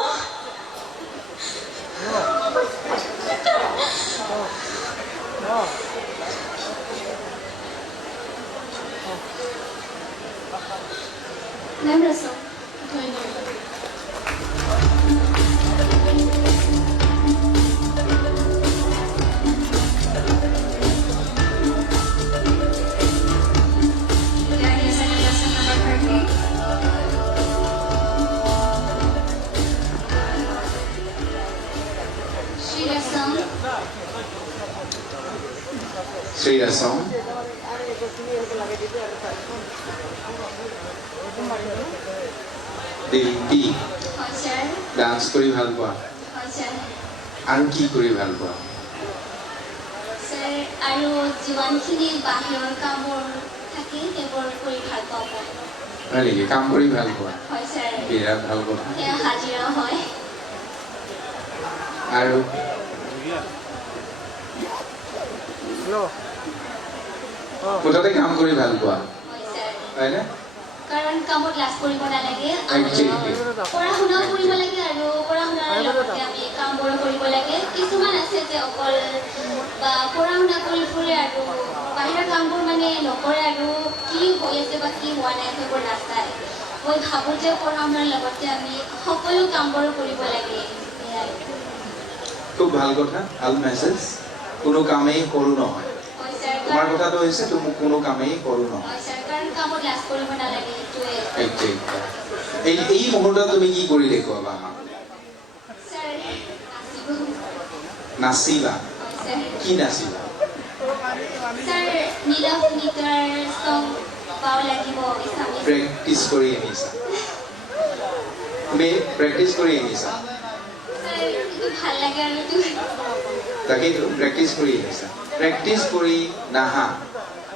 ধন্যবাদ। Ladies and lesson number 30. Shirasam. শ্ৰীৰাসম দিল্পী হয় ছাৰ ডান্স কৰি ভাল পোৱা হয় ছাৰ আৰু কি কৰি ভাল পোৱা ছাৰ আৰু যিমানখিনি বাহিৰৰ কামবোৰ থাকে সেইবোৰ কৰি ভাল পাওঁ মই হয় নেকি কাম কৰি ভাল পোৱা হয় ছাৰ বিৰাট ভাল কথা সেয়া হাজিৰা হয় আৰু মুঠতে কাম কৰি ভাল পোৱা হয় ছাৰ হয়নে কাৰণ কামত লাজ কৰিব নালাগে Exactly. পঢ়া শুনাও কৰিব লাগে আৰু পঢ়া শুনাৰ লগতে আমি কামবোৰো কৰিব লাগে কিছুমান আছে যে অকল বা পঢ়া শুনা কৰি ফুৰে আৰু বাহিৰা কামবোৰ মানে নকৰে আৰু কি হৈ আছে বা কি হোৱা নাই সেইবোৰ নাচায় মই ভাবোঁ যে পঢ়া শুনাৰ লগতে আমি সকলো কামবোৰো কৰিব লাগে সেয়াই খুব ভাল কথা ভাল মেছেজ কোনো কামেই সৰু নহয় হয় ছাৰ তোমাৰ কথাটো হৈছে তুমি কোনো কামেই সৰু নহয় হয় ছাৰ কাৰণ কামত লাজ কৰিব নালাগে সেইটোৱে এই মুহূৰ্তত তুমি কি কৰি দেখুৱাবা আমাক ছাৰ নাচিব নাচিবা হয় ছাৰ কি নাচিবা ছাৰ নীৰৱ গীতৰ চং পাব লাগিব ইছামিজ প্ৰেক্টিচ কৰি আহিছা তুমি প্ৰেক্টিচ কৰি আহিছা ছাৰ এইটো ভাল লাগে আৰু এইটো তাকেইতো প্ৰেক্টিচ কৰি আহিছা প্ৰেক্টিচ কৰি নাহা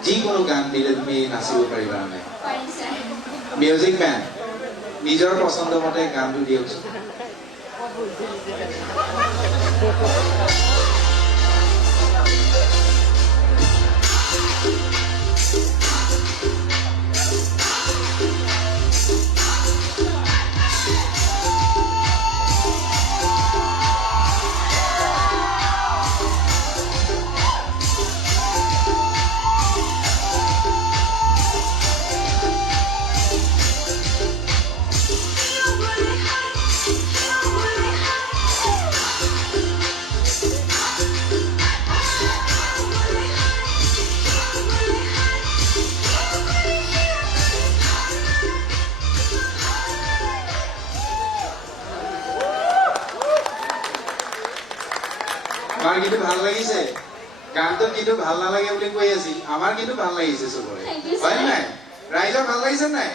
যিকোনো গান দিলে তুমি নাচিব পাৰিবা নাই পাৰিম ছাৰ মিউজিক মেন নিজৰ পচন্দ মতে গানটো দিয়কচোন আমাৰ কিন্তু ভাল লাগিছে গানটো কিন্তু ভাল নালাগে বুলি কৈ আছিল আমাৰ কিন্তু ভাল লাগিছে চবৰে হয় নাই ৰাইজৰ ভাল লাগিছে নাই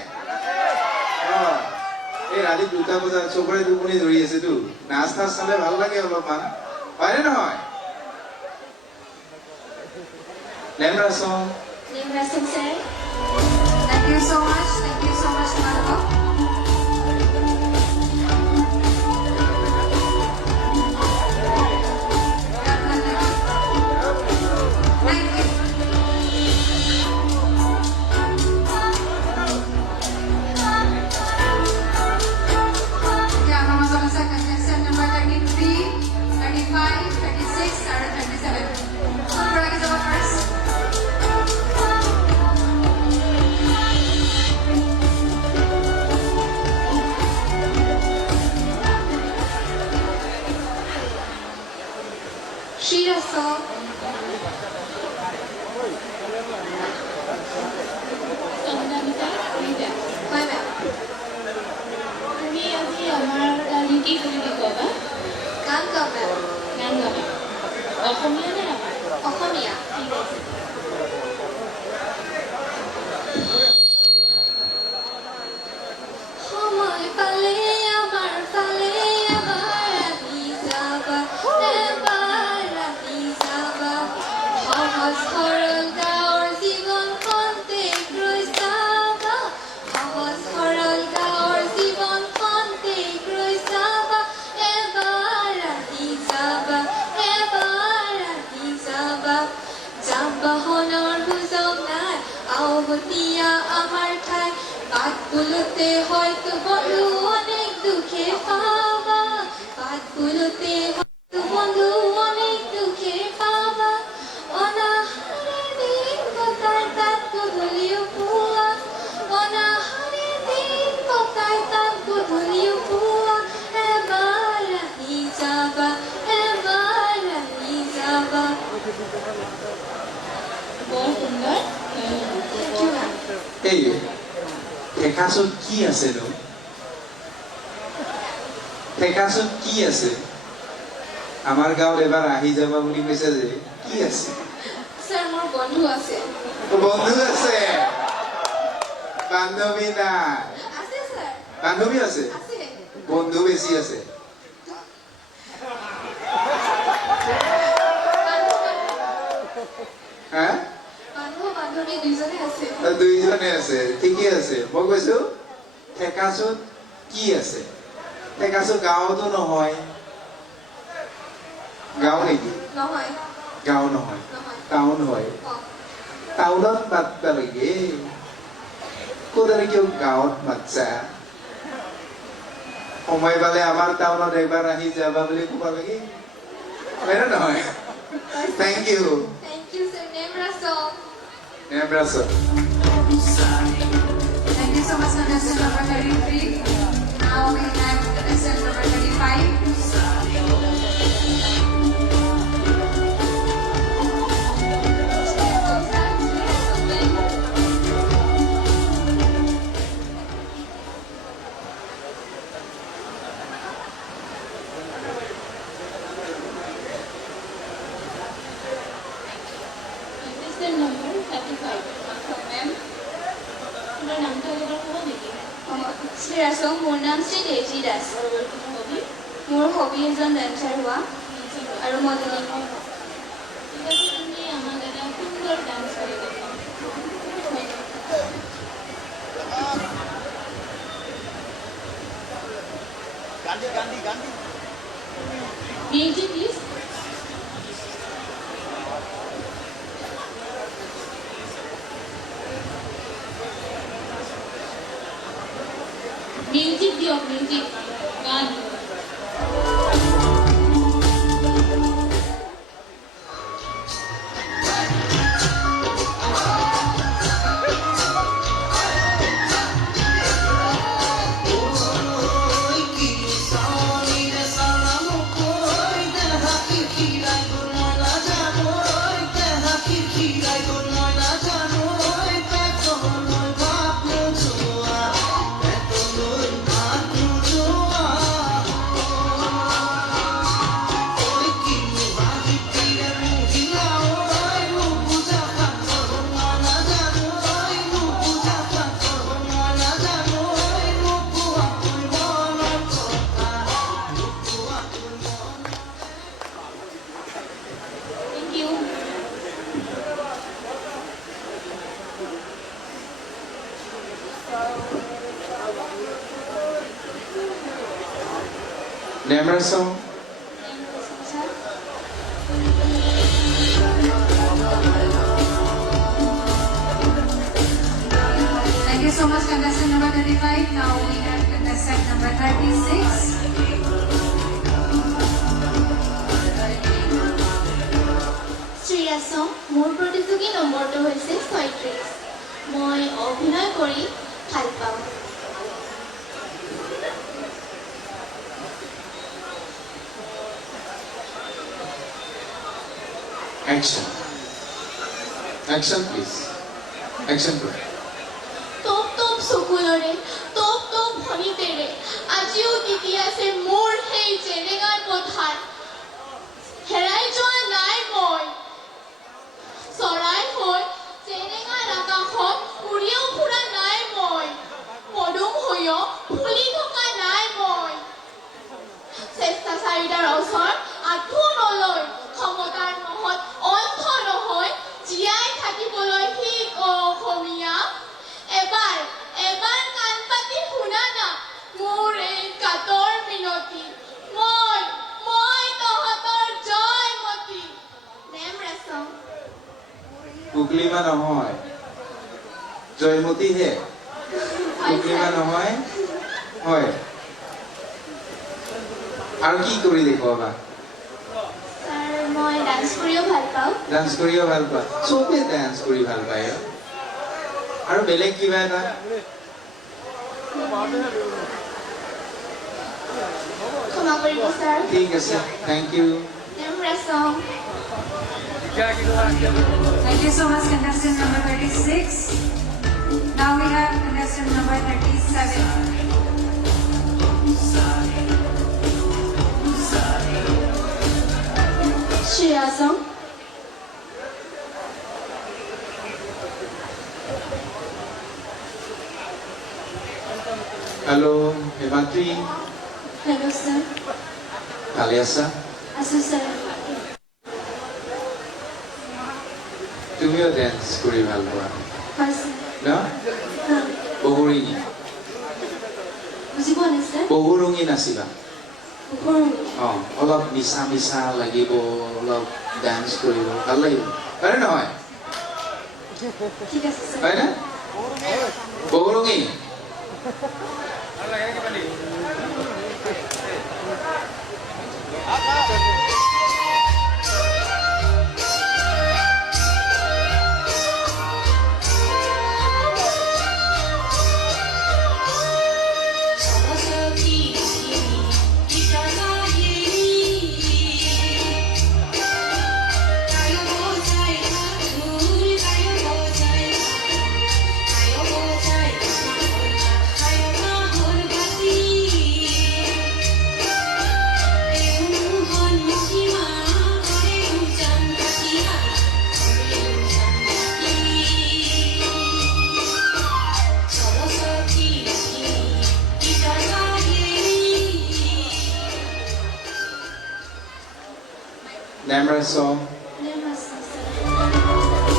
এই ৰাতি 2টা বজাত চবৰে টোপনি ধৰি আছেতো নাচ নাচ চালে ভাল লাগে অলপমান হয়নে নহয় নেমৰাচং নিমৰাসং sir Thank you so much. Thank you so much, Marco. Thank you. Yeah, Mama Vanessa, contestant number 33, 35, 36, and 37. Prague is our first. Shirasa. Hi, ma'am. তুমি আজি আমাৰ কাৰণে কি কৰি দেখুৱাবা Come, ma'am. অসমীয়া নে আমাৰ অসমীয়া ঠিক আছে সময় পালে আমাৰ পালে এবাৰ আনি যাবা এবাৰ আনি যাবা সহজ সৰল গাঁৱৰ জীৱনখন তেগ্ৰৈ চাবা সহজ সৰল গাঁৱৰ জীৱনখন তেগ্ৰৈ চাবা এবাৰ আনি যাবা এবাৰ আনি যাবা যান বাহনৰ সুযোগ নাই আওহতীয়া আমাৰ ঠাই বাট বুলোতে হয়তো বন্ধু অনেক দুঃখে পাবা বাট বুলোতে হয়তো বন্ধু অনেক দুঃখে পাবা অনাহারে দিন কটায় তাত গধূলিও পুৱা অনাহাৰে দিন কটায় তাত গধূলিও পুৱা এবাৰ আহি যাবা এবাৰ আহি যাবা বৰ সুন্দৰ Thank you, ma'am. এই ঠেকাচোন কি আছেনো ঠেকাচোন কি আছে আমাৰ গাঁৱত এবাৰ আহি যাবা বুলি কৈছে যে কি আছে স্যাৰ মোৰ বন্ধু আছে বন্ধু আছে বান্ধৱী নাই আছে স্যাৰ বান্ধৱী আছে আছে বন্ধু বেছি আছে হা বন্ধু বান্ধৱী দুইজনে আছে দুইজনে আছে ঠিকে আছে মই কৈছো ঠেকাচোন কি আছে ঠেকাচোন গাঁৱতো নহয় গাঁও নেকি নহয় গাঁও নহয় নহয় টাউন হয় অ টাউনত মাতবা লাগে ক'ত আৰু কিয় গাঁৱত মাতছা সময় পালে আমাৰ টাউনত এবাৰ আহি যাবা বুলি ক'ব লাগে হয় নে নহয় thank you Thank you, sir. Nemrasong. নেব্ৰাছত Thank you so much, contestant number 33. Now we have contestant number 35. contestant number 35 Ma'am. তোমাৰ নামটো এবাৰ ক'ব নেকি Sri Asong, মোৰ নাম শ্ৰী দেৱজী দাস আৰু তোমাৰ হবি মোৰ হবি এজন ডেন্সাৰ হোৱা আৰু মডেলিং ঠিক আছে তুমি আমাক এটা সুন্দৰ ডান্স কৰি দেখুৱা মিউজিক প্লিজ মিউজিক দিয়ক মিউজিক গান Thank you. নেব্ৰাছত Thank you so much, contestant number 35. Now we have contestant number 36. Shri Asom মোৰ প্ৰতিযোগী নম্বৰটো হৈছে 36 মই অভিনয় কৰি ভাল পাওঁ Action. Action, please. Action, please. টপ টপ চকুলৰে টপ টপ ভনিতেৰে আজিও তিতি আছে মোৰ সেই জেৰেঙাৰ পথাৰ হেৰাই যোৱা নাই কুকলিমা নহয় জয়মতীহে কুকলিমা নহয় হয় আৰু কি কৰি দেখুৱাবা ছাৰ মই ডান্স কৰিও ভাল পাওঁ ডান্স কৰিও ভাল পোৱা চবে ডান্স কৰি ভাল পায় আৰু বেলেগ কিবা এটা ক্ষমা কৰিব ছাৰ ঠিক আছে থেংক ইউ নেমৰা চং Thank you so much, contestant number 36. Now we have contestant number 37. Shreya চং হেল্ল' হেমাত্ৰী হেল্ল' ছাৰ ভালে আছা আছোঁ ছাৰ তুমিও ডেন্স কৰি ভাল পোৱা হয় ছাৰ ন বহুৰিঙি বুজি পোৱা নাই ছাৰ বহুৰঙি নাচিবা সৰু অলপ মিছা মিছা লাগিব অলপ ডান্স কৰিব ভাল লাগিব হয়নে নহয় ঠিক আছে ছাৰ হয়নে বহুৰঙি Namra song নেমৰা চং sir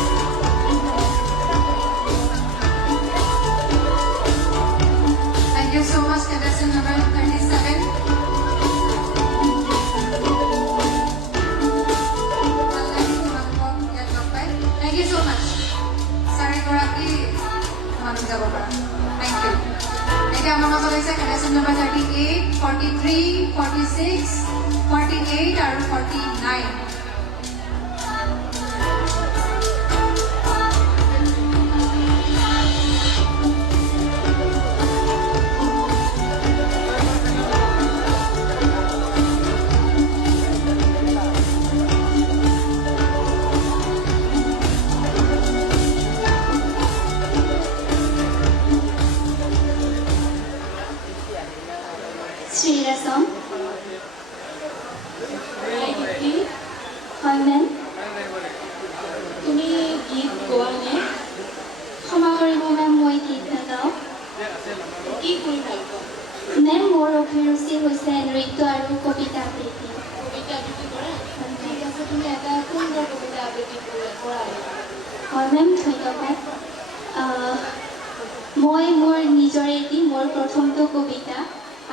Thank you so much, contestant number 37. ভাল লাগিল তোমালোকক ইয়াত লগ পাই। Thank you so much. চাৰিগৰাকী মানুহ যাব পাৰা। Thank you. এতিয়া আমাৰ মাজত হৈছে contestant number 38, 43, 46, 48 আৰু 49. শ্ৰেয়া চং হয় মেম তুমি গীত গোৱানে ক্ষমা কৰিব মেম মই গীত নাগাওঁ কি কৰি ভাল পোৱা মেম মোৰ অভিৰুচি হৈছে নৃত্য আৰু কবিতা আবৃত্তি কবিতা আবৃত্তি কৰা ঠিক আছে তুমি এটা সুন্দৰ কবিতা আবৃত্তি কৰা হয় মেম ধন্যবাদ মই মোৰ নিজৰেদি মোৰ প্ৰথমটো কবিতা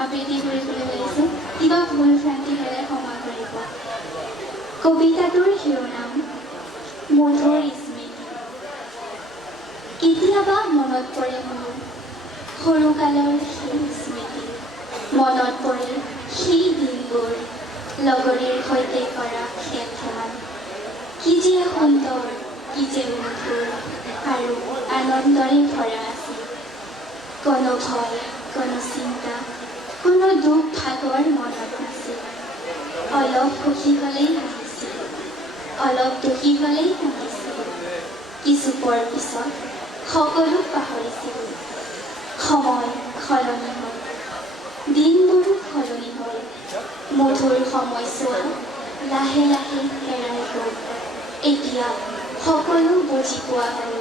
আবৃত্তি কৰিবলৈ লৈছোঁ কিবা ভুল ভ্ৰান্তি হ'লে ক্ষমা কৰিব কবিতাটোৰ শিৰোনাম মধুৰ স্মৃতি কেতিয়াবা মনত পৰে মোৰ সৰুকালৰ সেই স্মৃতি মনত পৰে সেই দিনবোৰ লগৰীৰ সৈতে কৰা খেল ধেমালি কি যে সুন্দৰ কি যে মধুৰ আৰু আনন্দৰে ভৰা আছিল কোনো ভয় কোনো চিন্তা কোনো দুখ ভাগৰ মনত নাছিল অলপ সুখী হ'লেই হাঁহিছিল অলপ দুখী হ'লেই কান্দিছিল কিছু পৰ পিছত সকলো পাহৰিছিল সময় সলনি হ'ল দিনবোৰো সলনি হ'ল মধুৰ সময়ছোৱা লাহে লাহে হেৰাই গ'ল এতিয়া সকলো বুজি পোৱা হ'ল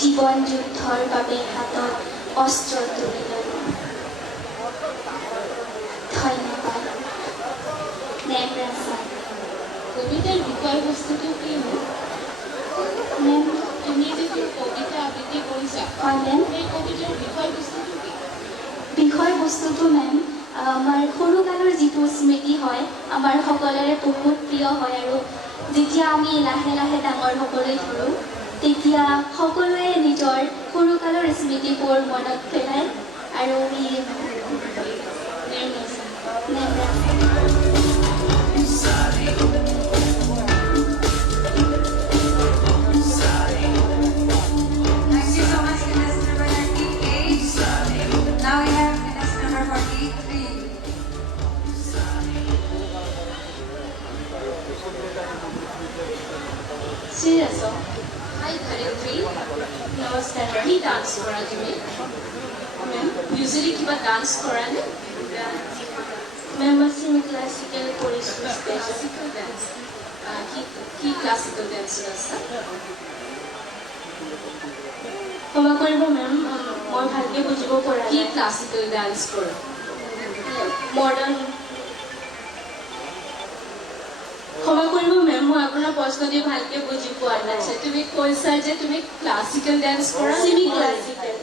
জীৱন যুদ্ধৰ বাবে হাতত অস্ত্ৰ তুলি ল'লোঁ ধন্যবাদ নেমৰা চং কবিতাৰ বিষয়বস্তুটো কিনো মেম তুমি যিটো কবিতা আবৃত্তি কৰিছা হয় মেম সেই কবিতাৰ বিষয়বস্তুটো কি বিষয়বস্তুটো মেম আমাৰ সৰুকালৰ যিটো স্মৃতি হয় আমাৰ সকলোৰে বহুত প্ৰিয় হয় আৰু যেতিয়া আমি লাহে লাহে ডাঙৰ হ'বলৈ ধৰোঁ তেতিয়া সকলোৱে নিজৰ সৰুকালৰ স্মৃতিবোৰ মনত পেলায় আৰু Thank you so much, contestant number 38. Now we have contestant number 43. Serious হাই 33 নমস্কাৰ কি ডান্স কৰা তুমি মেম ইউজুৱেলি কিবা ডান্স কৰা নে মেম মই ক্লাছিকেল কৰিছোঁ ক্লাছিকেল ডান্স কি ক্লাছিকেল ডান্স আছে ক্ষমা কৰিব মেম মই ভালকৈ বুজিব পৰা কি ক্লাছিকেল ডান্স কৰা মডাৰ্ণ ক্ষমা কৰিব মেম মই আপোনাৰ প্ৰশ্নটি ভালকৈ বুজি পোৱা নাই তুমি কৈছা যে তুমি ক্লাছিকেল ডান্স কৰা ছেমি ক্লাছিকেল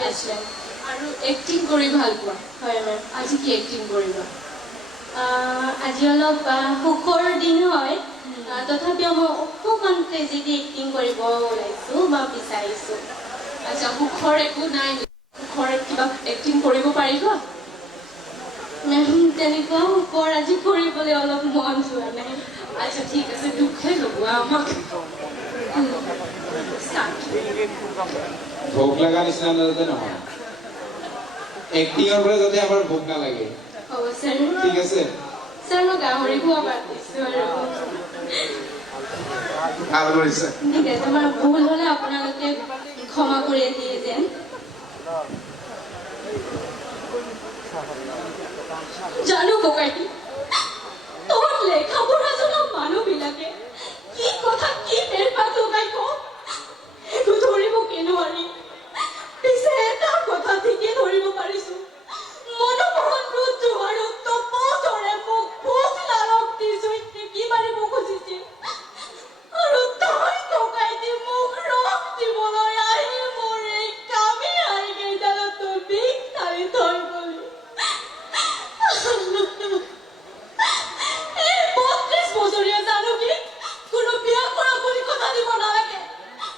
য়েছ মেম আৰু এক্টিং কৰি ভাল পোৱা হয় মেম আজি কি এক্টিং কৰিবা আজি অলপ সুখৰ দিন হয় তথাপিও মই অকণমান ট্ৰেজেডি এক্টিং কৰিব ওলাইছোঁ বা বিচাৰিছোঁ আচ্ছা সুখৰ একো নাই সুখৰ কিবা এক্টিং কৰিব পাৰিবা মেম তেনেকুৱা সুখৰ আজি কৰিবলৈ অলপ মন যোৱা নাই আচ্ছা ঠিক আছে দুখে লগোৱা আমাক ভোক লগা নিচিনা যাতে নহয় এক্টিঙৰ পৰা যাতে আমাৰ ভোক নালাগে হ'ব ছাৰ ঠিক আছে ছাৰ মই গাহৰি খোৱা বাদ দিছোঁ আৰু ভাল কৰিছে ঠিক আছে আমাৰ ভুল হ'লে আপোনালোকে ক্ষমা কৰি দিয়ে যেন জানো ককাইটি তোৰ লেখা পঢ়া জনা মানুহবিলাকে কি কথা কি পেৰপাত লগাই কওঁ সেইটো ধৰিব নোৱাৰি পিছে এটা কথা ঠিকেই ধৰিব পাৰিছোঁ মনোমোহন ৰুদ্ৰ আৰু তপচৰে মোক ভোক লালক দি জৈতে কি মাৰিব খুজিছিল আৰু তই ককাইটি মোক ৰস দিবলৈ আহি মোৰ এই কামি আহি কেইডালত বিষ ঢালি থৈ গ'লি এই ৩২ বছৰীয়া জানকী কোনো বিয়া কৰা বুলি কথা দিব নালাগে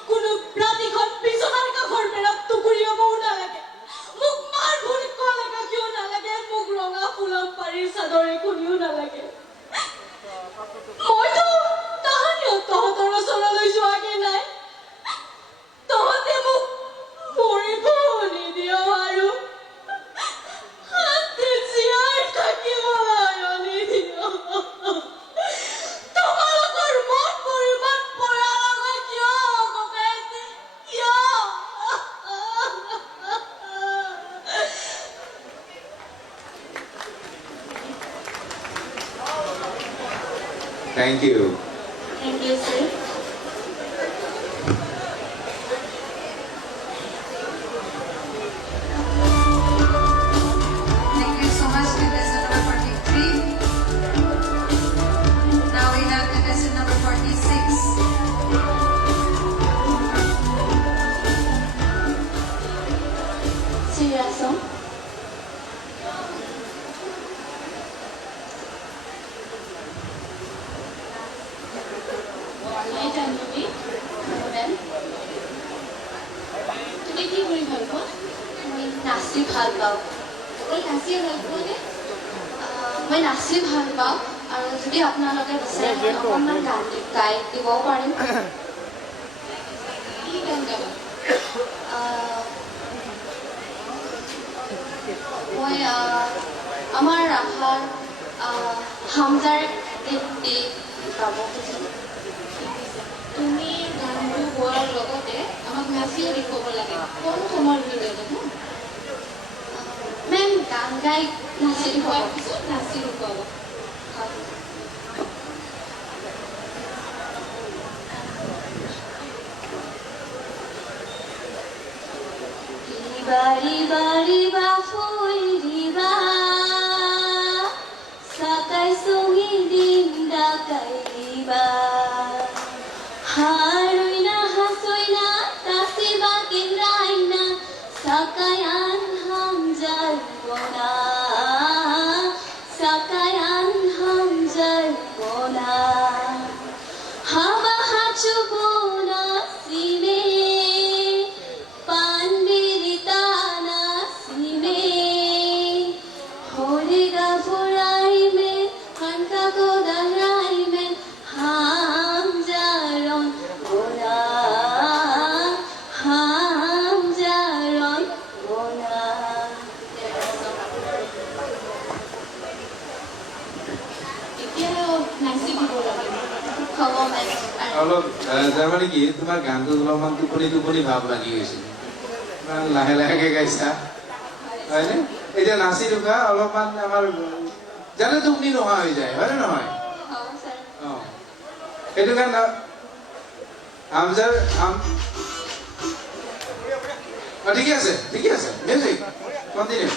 কোনো ৰাতিখন বিচনাৰ কাষৰ বেৰাত টুকুৰিয়াবও নালাগে মোক মাৰ ভুল কোৱা লগা কিয় নালাগে মোক ৰঙা ফুলাম পাৰি চাদৰ এখনিও নালাগে মইতো তাহানিও তহঁতৰ ওচৰলৈ যোৱাগে নাই তহঁতে মোক মৰিব নিদিয় আৰু শান্তি জীয়াই থাকিবলৈ নিদিয় তোমালোকৰ মন পৰিমাণ পৰা নহয় কিয় ককাইটি কিয় thank you Thank you, sir. Thank you so much, contestant number 43. Now we have contestant number 46. Seriously? Hi, Janvi. Well, তুমি কি কৰি ভাল পোৱা মই নাচি ভাল পাওঁ অকল নাচিয়ে ভাল পোৱা নে মই নাচি ভাল পাওঁ আৰু যদি আপোনালোকে বিচাৰে মই অকণমান গান গাই দিব পাৰিম কি গান গাবা মই আমাৰ ৰাভাৰ হামজাৰ গীতটি গাব খুজিম তুমি গানটো গোৱাৰ লগতে আমাক নাচিও দেখুৱাব লাগে কম সময়ৰ ভিতৰতে মেম গান গাই নাচি দেখুৱাৰ পিছত নাচি দেখুৱাব Riba, riba, foi riba Sakai sungi dinda kai riba Haruina hasoina tasiba kinraina Sakayan hamjar bona Sakayan hamjar bona Haba hachu bona অলপ তাৰমানে কি তোমাৰ গানটো অলপমান টোপনি টোপনি ভাৱ লাগি গৈছিল ইমান লাহে লাহেকে গাইছা হয়নে এতিয়া নাচি থকা অলপমান আমাৰ জানে টোপনি নোহোৱা হৈ যায় হয়নে নহয় হ'ব ছাৰ সেইটো কাৰণে আমজাৰ ঠিকে আছে মিউজিক কণ্টিনিউ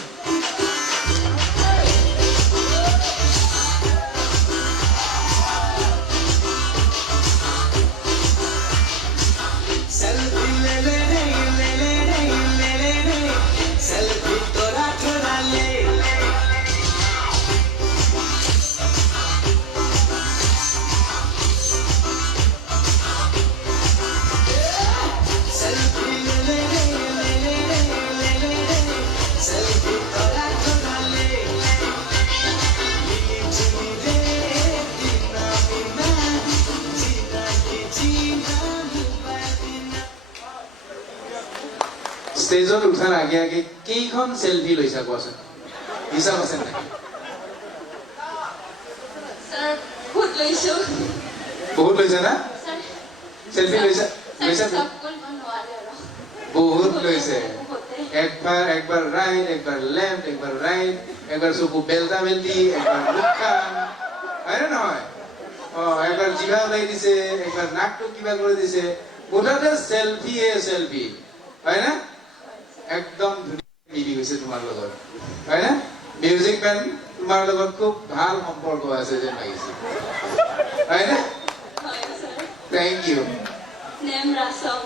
ষ্টেজত উঠাৰ আগে আগে কেইখন চেলফি লৈছা কোৱাচোন হিচাপ আছে নাই ছাৰ বহুত লৈছোঁ বহুত লৈছা না ছাৰ চেলফি লৈছা লৈছা ষ্টপ কৰিব নোৱাৰে আৰু বহুত লৈছে বহুতে একবাৰ ৰাইট একবাৰ লেফট একবাৰ ৰাইট একবাৰ চকু বেলতা বেলতি একবাৰ মুখখান হয় না নহয় একবাৰ জিভা ওলাই দিছে একবাৰ নাকটো কিবা কৰি দিছে মুঠতে চেলফি হয় না একদম ধুনীয়া মিলি গৈছে তোমাৰ লগত হয় না মিউজিক মেন তোমাৰ লগত খুব ভাল সম্পৰ্ক আছে যেন লাগিছে হয় না হয় sir thank you name Rasom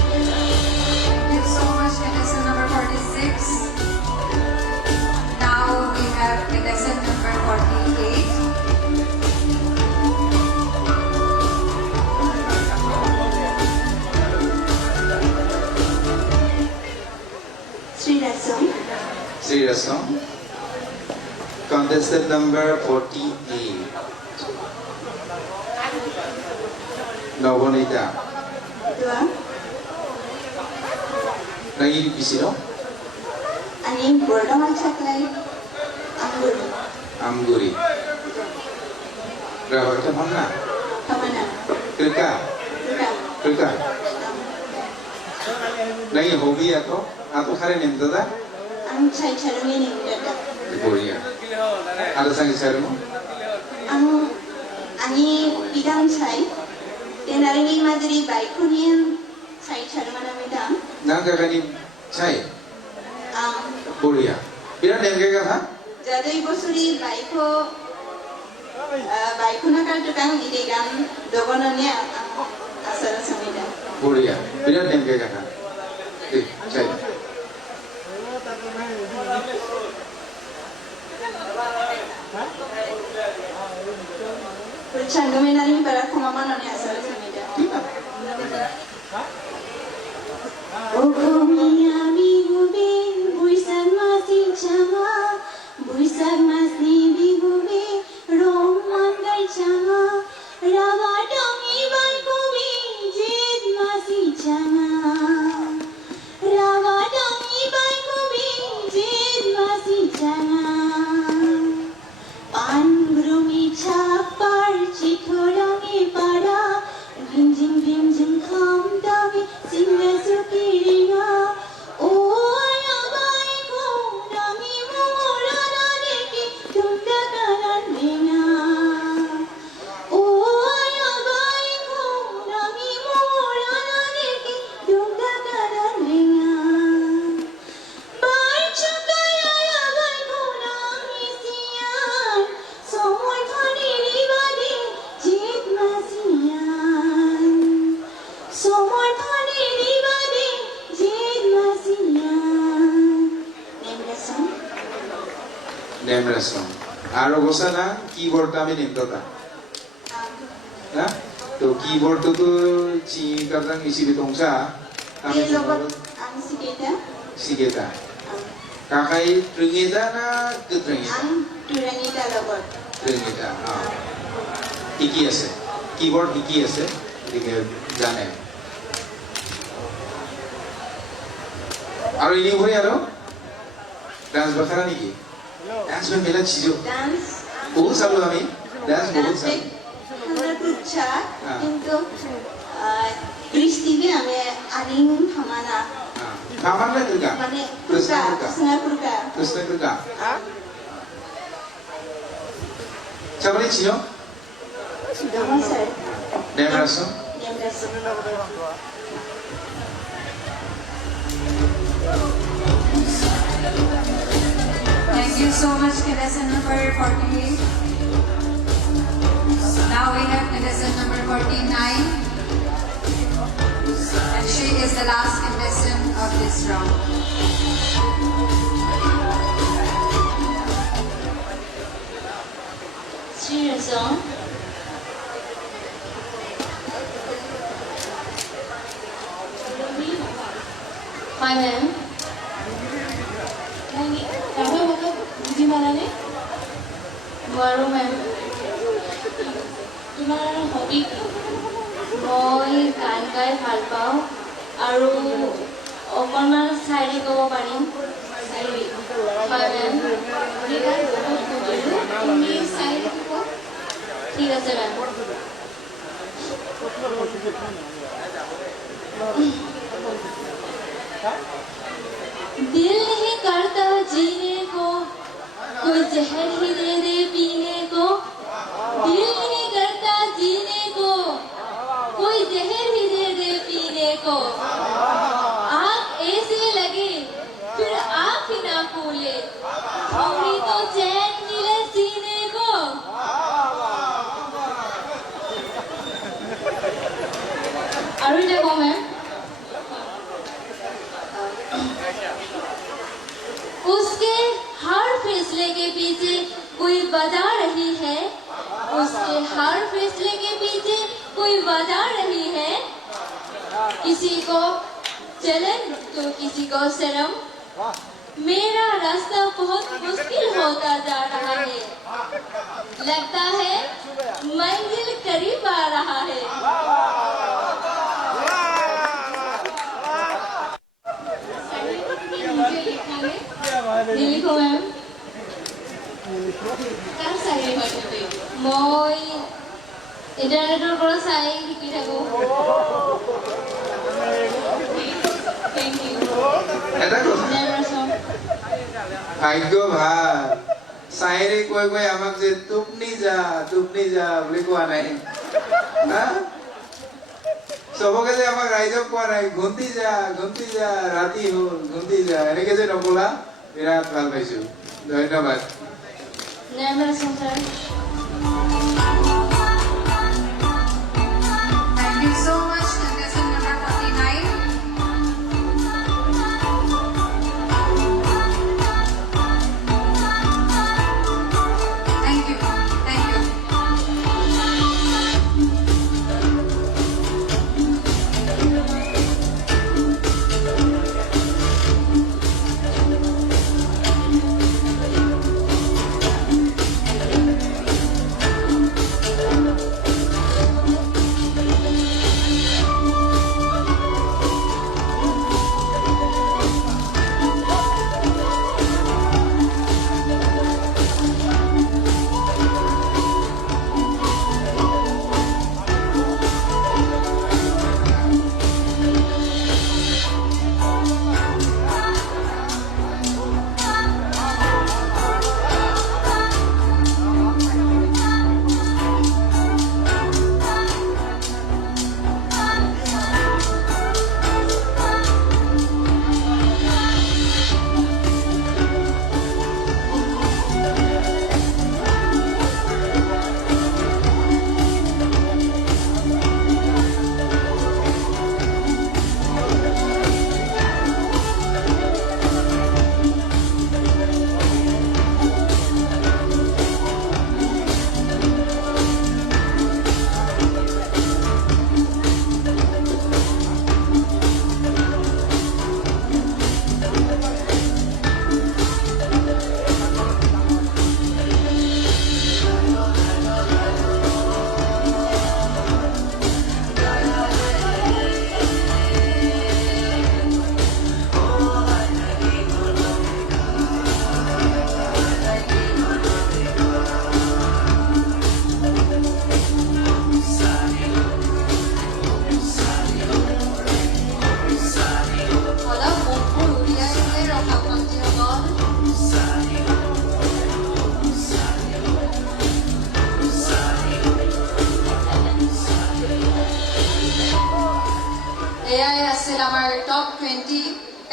Thank you so much, contestant number 46. Now we have contestant number 48. Srirasam. Contestant number 48. Novanita. Lagi di sini Ani berdama caklai anggur Amguri. Berapa kita mana? kamana Kerja. Lagi hobi atau kare nih tuh dah? ang chai charmi ni dada Korea. Ada sangat seru. ang ani bidang chai tenari ni madri baikunian chai charmana midang Nang kagani cai Korea. Bila nih kayak apa? jadai bosuri baikuna kan tukang idegan dogonanya asal samida Korea. Bila nih kayak apa? Cai. Chandumenani para kumamano ni asal samida Buisak masni bigube roman gai changa rawa dongi bai kubi jid masi changa rawa dongi bai kubi jid masi changa pan grumi chapar chithorangi para rinjing kham dawi singa sukiringa o aya bai ko nami morana deki tunda karan dina o aya bai ko nami morana deki tunda karan dina bai chakaya bai ko nami sian somoy khani ribadi jit masian somoy khani ribadi jit masian nemrasam Nemrasam. Aro gosa na keyboard kami nimtota. Na? To keyboard to chi kadang isi bitongsa. Kami Logot ang siketa sigeta. Kakai tringita na kutrengita. ang turangita logot Tringita. Hiki ase. Keyboard hiki ase. Dike jane. Aro ini buri aro? Dance bakara niki? Dance में मेला चीजों ডান্স बहुत सालों हमें डांस बहुत ডান্সে सालों আমার ইচ্ছা হ্যাঁ। কিন্তু দৃষ্টিকে আমি আলিং হামানা kapan lah kerja মানে Krishna কুকা Kurka. কৃষ্ণ কুকা Krishna kerja siapa ni Cino আমার স্যার Dem Raso নেমরাস Thank you so much, contestant number 48. Now we have contestant number 49. And she is the last contestant of this round. শ্রীরসম Hi ma'am. Rabha ভাষা বুজি পালানে নোৱাৰো মেম তোমাৰ হবি কি মই গান গাই ভাল পাওঁ আৰু অকণমান শায়েৰী ক'ব পাৰিম চাইৰি হয় মেম এইবাৰ বহুত বুজিলোঁ তুমি চাইৰিটো কোৱা ঠিক আছে মেম दिल नहीं करता जीने को कोई जहर ही दे दे पीने को दिल नहीं करता जीने को कोई जहर ही दे दे पीने को आँख ऐसे लगे फिर आँख ही ना खोले थोड़ी तो चैन मिले सीने को और देखो मैम उसके हर फैसले के पीछे कोई वजह रही है उसके हर फैसले के पीछे कोई वजह रही है किसी को जलन तो किसी को शर्म मेरा रास्ता बहुत मुश्किल होता जा रहा है लगता है मंजिल करीब आ रहा है চাইৰিটো তুমি নিজে লিখানে নিলিখো মেম কাৰ চাইৰি হয় তুমি মই ইণ্টাৰনেটৰ পৰা চাই শিকি থাকোঁ থেংক ইউ এটা কথা নেমৰাচম ভাগ্য ভাল চাইৰে কৈ কৈ আমাক যে টোপনি যা বুলি কোৱা নাই হা? চবকে যে আমাক ৰাইজক কোৱা নাই ঘুন্তি যা ৰাতি হ'ল ঘুন্তি যা এনেকে যে নকলা বিৰাট ভাল পাইছো ধন্যবাদ নেমৰাচম sir Thank you so much, contestant number 49. Thank you. Thank you.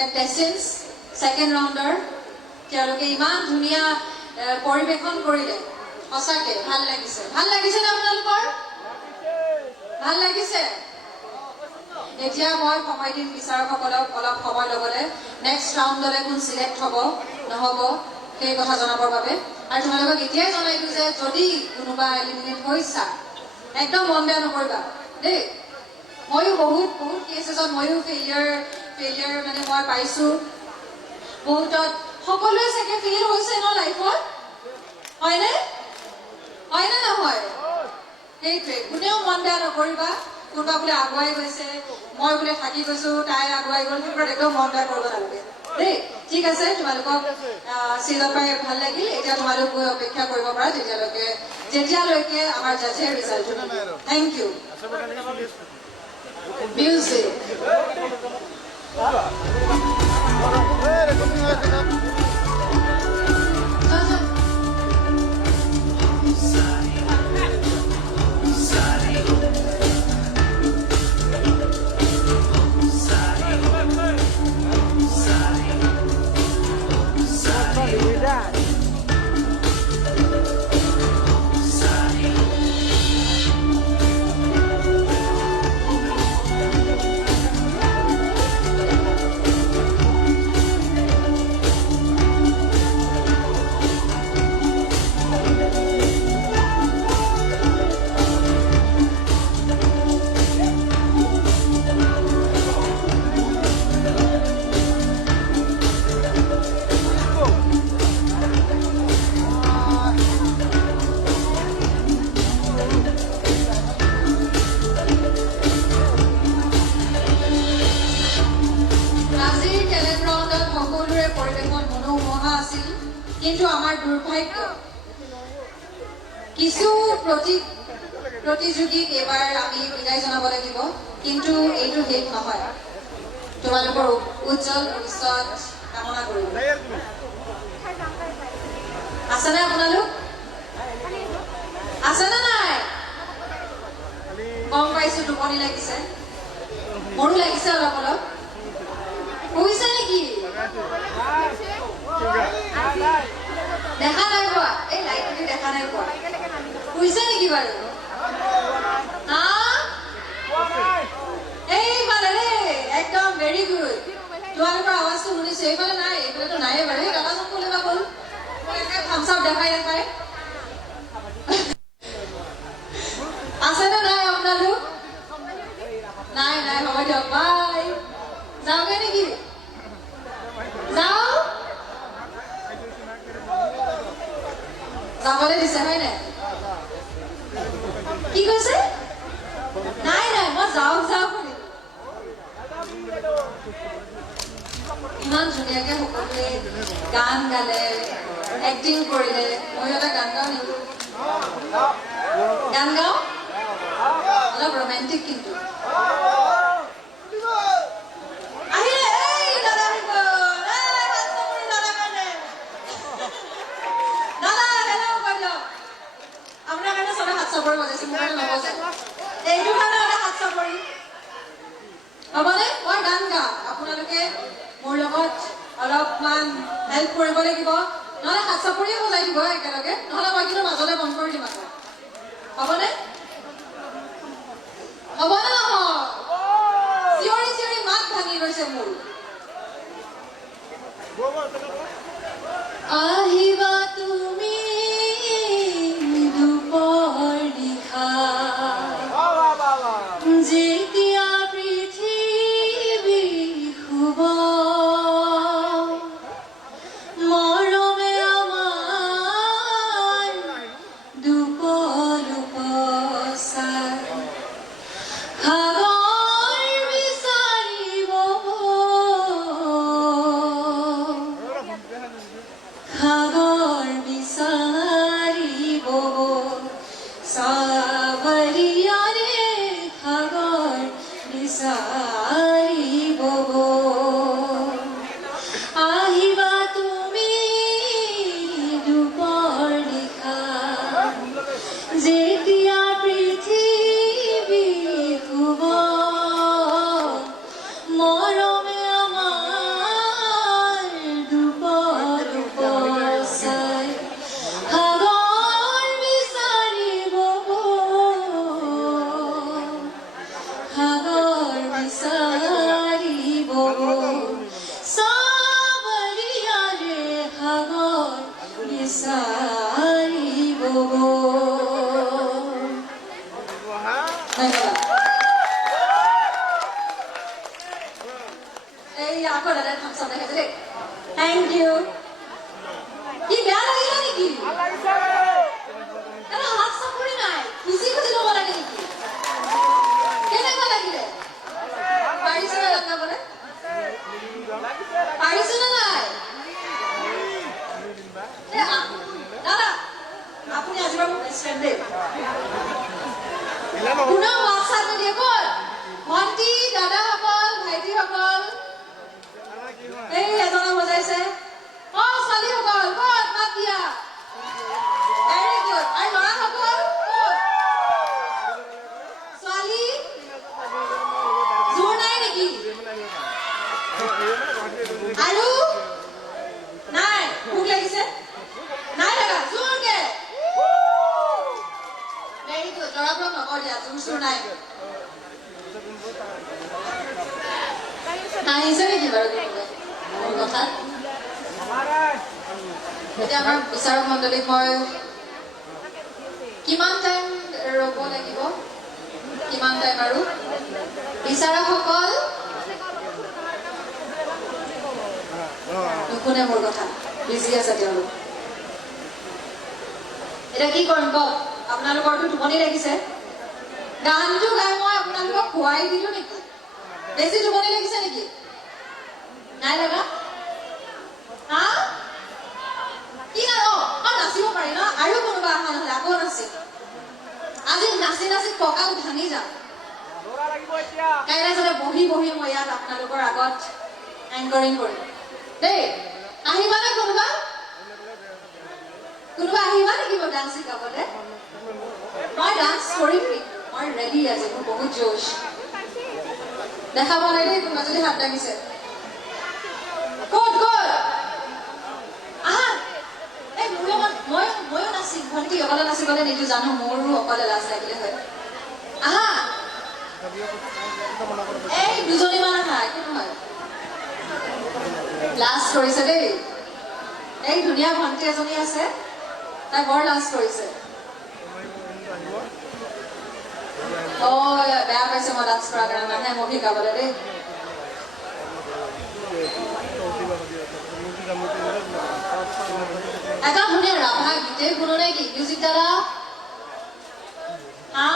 Contestants second ৰাউণ্ডৰ তেওঁলোকে ইমান ধুনীয়া পৰিৱেশন কৰিলে সঁচাকে ভাল লাগিছে নে আপোনালোকৰ ভাল লাগিছে এতিয়া মই সময় দিম বিচাৰকসকলক অলপ সময় ল'বলৈ নেক্সট ৰাউণ্ডলৈ কোন চিলেক্ট হ'ব নহ'ব সেই কথা জনাবৰ বাবে আৰু তোমালোকক এতিয়াই জনাই দিওঁ যে যদি কোনোবা এলিমিনেট হৈছা একদম মন বেয়া নকৰিবা দেই ময়ো বহুত কেছেছত ময়ো ফেইলিয়াৰ মানে মই পাইছোঁ বহুতত সকলোৱে চাগে ফেইল হৈছে ন লাইফত হয়নে নহয় সেইটোৱে কোনেও মন বেয়া নকৰিবা কোনোবা বোলে আগুৱাই গৈছে মই বোলে থাকি গৈছো তাই আগুৱাই গ'ল সেইবোৰত একদম মন বেয়া কৰিব নালাগে দেই ঠিক আছে তোমালোকক ষ্টেজত পাই ভাল লাগিল এতিয়া তোমালোক গৈ অপেক্ষা কৰিব পাৰা যেতিয়ালৈকে আমাৰ জাজে ৰিজাল্ট থেংক ইউ মিউজিক কিন্তু আমাৰ দুৰ্ভাগ্য কিছু প্ৰতিযোগীক এবাৰ আমি বিদায় জনাব লাগিব কিন্তু এইটো শেষ নহয় তোমালোকৰ উজ্জ্বল ভৱিষ্যত কামনা কৰিম আছেনে আপোনালোক আছেনে নাই গম পাইছো টোপনি লাগিছে মোৰো লাগিছে অলপ অলপ শুইছে নেকি দেখা নাই পোৱা এই লাইটটো দেখা নাই পোৱা শুইছে নেকি বাৰু এইফালে দেই একদম ভেৰি গুড তোমালোকৰ আৱাজটো শুনিছো এইফালে নাই এইফালেতো নাইয়ে বাৰু এই দাদাজন ক'লে বা গ'ল থামছ আপ দেখাই আছেনে নাই আপোনালোক নাই হ'ব দিয়ক বাই যাওঁগে নেকি যাওঁ যাবলৈ দিছে হয় নাই কি কৈছে নাই মই যাওঁ কৰি ইমান ধুনীয়াকে সকলোৱে গান গালে এক্টিং কৰিলে মই এটা গান গাওঁ নেকি গান গাওঁ অলপ ৰোমেণ্টিক কিন্তু হ'বনে মই গান গাম আপোনালোকে মোৰ লগত অলপমান হেল্প কৰিব লাগিব নহ'লে হাত চাপৰিয়ে বজাই দিব একেলগে নহ'লে মই কিন্তু মাজতে বন্ধ কৰি দিম আকৌ হ'বনে নহয় চিঞৰি মাত ভাঙি গৈছে মোৰ আহিবা তুমি দুপৰ নিশা যেতিয়া পৃথিৱী শুব মৰমে আমাৰ দুপলুপ চাই সাগৰ বিচাৰিব সাৱৰিয়াৰে সাগৰ বিচাৰিব আহিবা তুমি দুপৰ নিশা যেতিয়া পৃথিৱী শুব মৰমে আমাৰ বিচাৰিব এই আকৌ দাদা ফাংচন দেখাইছে দেই থেংক ইউ কি বেয়া লাগিলে নেকি এটা হাত চাপৰি নাই খুচি খুচি ল'ব লাগে নেকি কেনেকুৱা লাগিলে পাৰিছে নে গান গাবলৈ পাৰিছে নে নাই দাদা আপুনি আজিৰ পৰা মোৰ বেষ্ট ফ্ৰেণ্ড দেই পুনৰ হোৱাটছআপ নিদিয়ে ক'ত ভণ্টি দাদাসকল ভাইটিসকল এই এজনে বজাইছে ছোৱালীসকল ক'ত মাত দিয়া ভেৰি গুড আৰু ল'ৰাসকল ক'ত ছোৱালী জোৰ নাই নেকি আৰু নাই ভোক লাগিছে নাই লগা জোৰকে ভেৰি গুড ল'ৰাবোৰক নকওঁ দিয়া জোৰ চোৰ নাই হাঁহিছে নেকি বাৰু মোৰ কথাত এতিয়া আমাৰ বিচাৰক মণ্ডলীক মই কিমান টাইম ৰ'ব লাগিব কিমান টাইম আৰু বিচাৰকসকল নুশুনে মোৰ কথা বিজি আছে তেওঁলোক এতিয়া কি কৰিম কওক আপোনালোকৰতো টোপনি লাগিছে গানটো গাই মই আপোনালোকক খুৱাই দিলো নেকি বেছি টোপনি লাগিছে নেকি নাই লগা হা কি গান নাচিব পাৰি ন আৰু কোনোবা অহা নহ'লে আকৌ নাচিম আজি নাচি নাচি কঁকাল ভাঙি যাম কাইলৈ যাতে বহি বহি মই ইয়াত আপোনালোকৰ আগত এংকৰিং কৰিম দেই আহিবা নে কোনোবা কোনোবা আহিবা নেকি মই ডান্স শিকাবলৈ মই ডান্স কৰিম মই ৰেডি আছো মোৰ বহুত জোশ দেখা পোৱা নাই দেই কোনোবা যদি হাত দাঙিছে ক'ত ক'ত আহা এই মোৰ লগত ময়ো নাচিম ভণ্টি অকলে নাচিবলৈ নিদিওঁ জানো মোৰো অকলে লাজ লাগিলে হয় আহা এই দুজনীমান আহা একো নহয় লাজ কৰিছে দেই এই ধুনীয়া ভণ্টি এজনী আছে তাই বৰ লাজ কৰিছে বেয়া পাইছে মই ডান্স কৰাৰ কাৰণে নাহে মোক শিকাবলৈ দেই এটা ধুনীয়া ৰাভা গীতে শুনো নে কি মিউজিক দাদা হা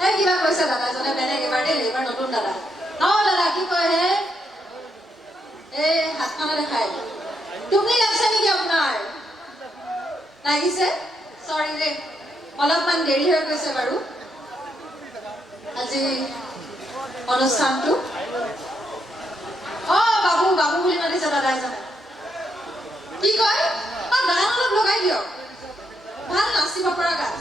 এই কিবা কৈছে দাদা এজনে বেলেগ এবাৰ দেই এইবাৰ নতুন দাদা দাদা কি কয় হে এই হাতখনে দেখাই টোপনি লাগিছে নেকি আপোনাৰ লাগিছে চৰি দেই অলপমান দেৰি হৈ গৈছে বাৰু আজি অনুষ্ঠানটো বাবু বাবু বুলি মাতিছে দাদা এজনে কি কয় গান অলপ লগাই দিয়ক ভাল নাচিব পৰা গান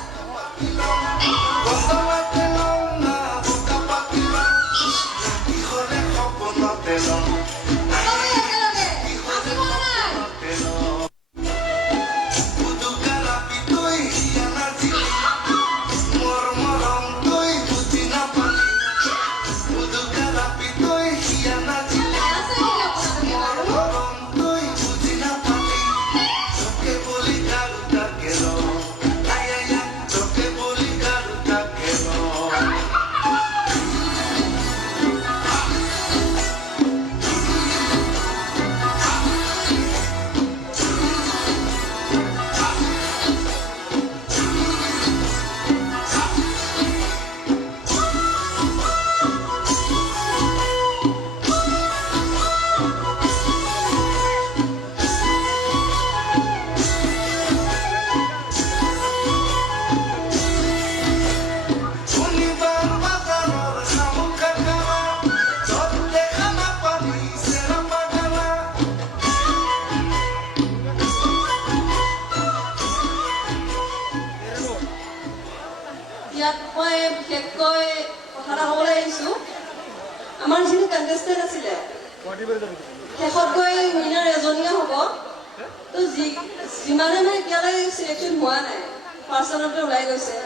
বিশেষকৈ কথা এটা ক'বলৈ আহিছো আমাৰ যিটো কণ্টেষ্টেণ্ট আছিলে শেষত গৈ উইনাৰ এজনীয়ে হ'ব তো যিমানে মানে এতিয়ালৈ চিলেকশ্যন হোৱা নাই পাৰ্চনতে ওলাই গৈছে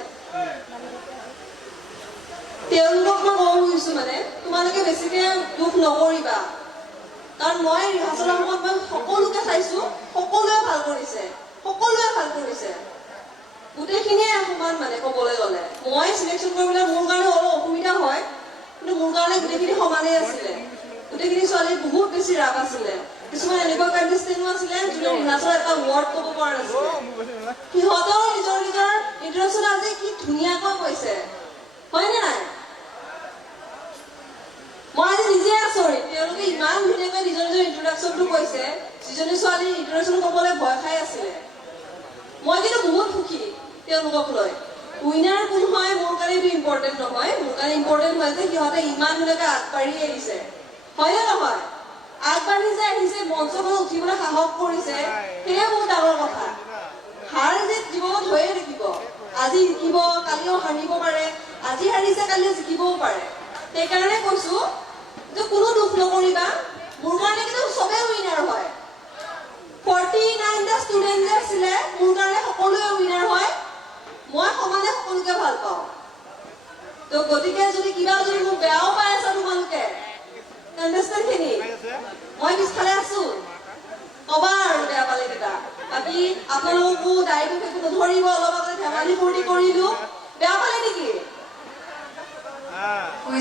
তেওঁলোকক মই ক'ব খুজিছো মানে তোমালোকে বেছিকে দুখ নকৰিবা কাৰণ মই ৰিহাৰ্চেলৰ সময়ত মই সকলোকে চাইছো সকলোৱে ভাল কৰিছে মই চিলেকশ্যন কৰিবলৈ মোৰ কাৰণে অলপ অসুবিধা হয়, কিন্তু মোৰ কাৰণে গোটেইখিনি সমানেই আছিলে। গোটেইখিনি ছোৱালীৰ বহুত বেছি ৰাগ আছিলে। কিছুমান এনেকুৱা কণ্টেষ্টেণ্টো আছিলে যোনে ৰিহাৰ্চেলত এটা ৱৰ্ড ক'ব পৰা নাছিলে। সিহঁতৰ নিজৰ নিজৰ ইন্ট্ৰডাকশ্যন আজি কি ধুনীয়াকৈ কৈছে, হয়নে নাই? মই আজি নিজে আচৰিত, তেওঁলোকে ইমান ধুনীয়াকৈ নিজৰ নিজৰ ইন্ট্ৰডাকশ্যনটো কৈছে। যিজনী ছোৱালী ইন্ট্ৰডাকশ্যন ক'বলৈ ভয় খাই আছিলে, মই কিন্তু বহুত সুখী তেওঁলোকক লৈ। উইনাৰ কোন হয় মোৰ কাৰণে এইটো ইম্পৰ্টেণ্ট নহয়, মোৰ কাৰণে ইম্পৰ্টেণ্ট হয় যে সিহঁতে ইমান ধুনীয়াকৈ আগবাঢ়ি আহিছে, হয়নে নহয়? আগবাঢ়ি যে আহিছে, মঞ্চখনত উঠিবলৈ সাহস কৰিছে, সেয়ে বহুত ডাঙৰ কথা। হাৰ জিত জীৱনত হৈয়ে থাকিব, আজি জিকিব কালিও হাৰিব পাৰে, আজি হাৰিছে কালিও জিকিবও পাৰে। সেইকাৰণে কৈছো যে কোনো দুখ নকৰিবা, মোৰ কাৰণে কিন্তু চবেই উইনাৰ হয়। 49টা ষ্টুডেণ্ট যে আছিলে মোৰ কাৰণে সকলোৱে উইনাৰ হয়। মই সমানে সকলোকে ভাল পাওঁ। তো গতিকে যদি কিবা যদি মোক বেয়াও পাই আছা তোমালোকে কণ্টেষ্টেণ্টখিনি, মই পিছফালে আছো, কবা আৰু বেয়া পালে কেইটা। বাকী আপোনালোকো দায়িত্ব একো নধৰিব, অলপ আগতে ধেমালি ফূৰ্তি কৰিলো, বেয়া পালে নেকি?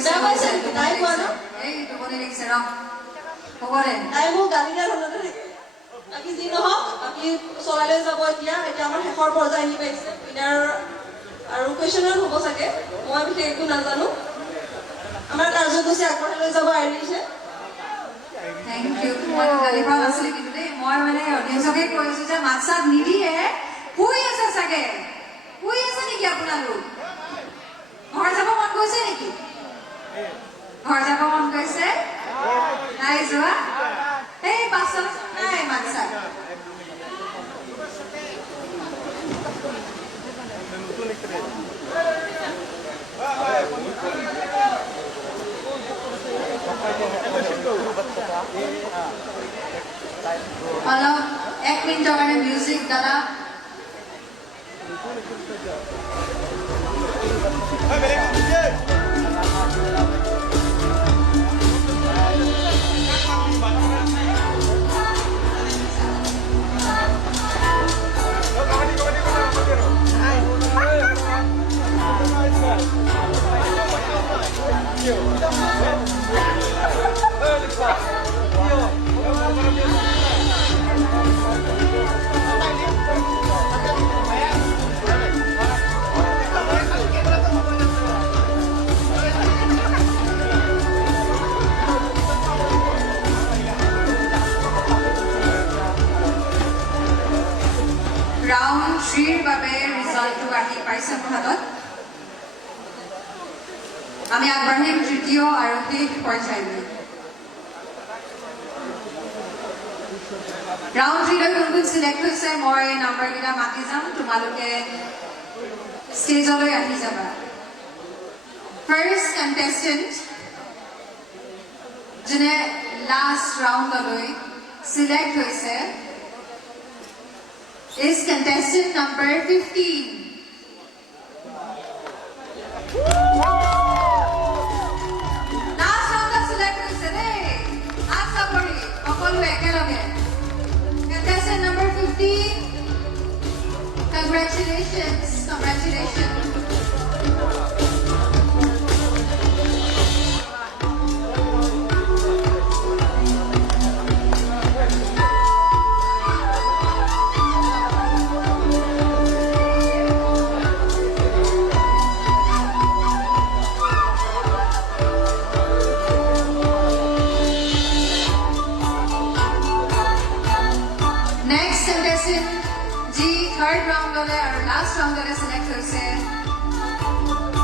বেয়া পাইছে নেকি? তাই কোৱা ন? এই টোপনি লাগিছে ৰ হ'ব দে। তাই মোক গালি দিয়া ধৰণতে থাকে। বাকী যি নহওক, বাকী চলাই লৈ যাব। এতিয়া আমাৰ শেষৰ পৰ্যায় আহি পাইছে। উইনাৰ আৰু কুৱেশ্যনাৰ হ'ব চাগে, মই বিশেষ একো নাজানো। আমাৰ কাৰ্যসূচী আগবঢ়াই লৈ যাব আইৰিছে। Thank U. মই গালি পৰা নাছিলো কিন্তু দেই, মই মানে অডিয়েঞ্চকে কৈছো যে মাত চাত নিদিয়ে, শুই আছে চাগে। শুই আছে নেকি আপোনালোক? ঘৰ যাব মন গৈছে নেকি? ঘৰ যাব মন গৈছে? নাই যোৱা? এই পাছত নাই মাত চাত। অলপ 1 মিনিটৰ কাৰণে মিউজিক দাদা। ৰাউণ্ড 3ৰ বাবে ৰিজাল্টটো আহি পাইছে মোৰ হাতত। আমি আগবাঢ়িম তৃতীয় আৰু শেষ পৰ্যায়লৈ। ৰাউণ্ড 3লৈ কোন কোন চিলেক্ট হৈছে মই নাম্বাৰকেইটা মাতি যাম, তোমালোকে ষ্টেজলৈ আহি যাবা। ফাৰ্ষ্ট কণ্টেষ্টেণ্ট যোনে লাষ্ট ৰাউণ্ডলৈ চিলেক্ট হৈছে is contestant number 15. Last round select hoise dey. Acha pori okolu ekeloge. Contestant number 15. Congratulations. Congratulations. Third round or last round select hoise.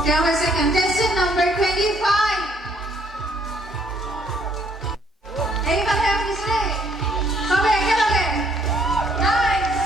There was a contestant number 25. Anybody have to say? Somebody get on it. Nice.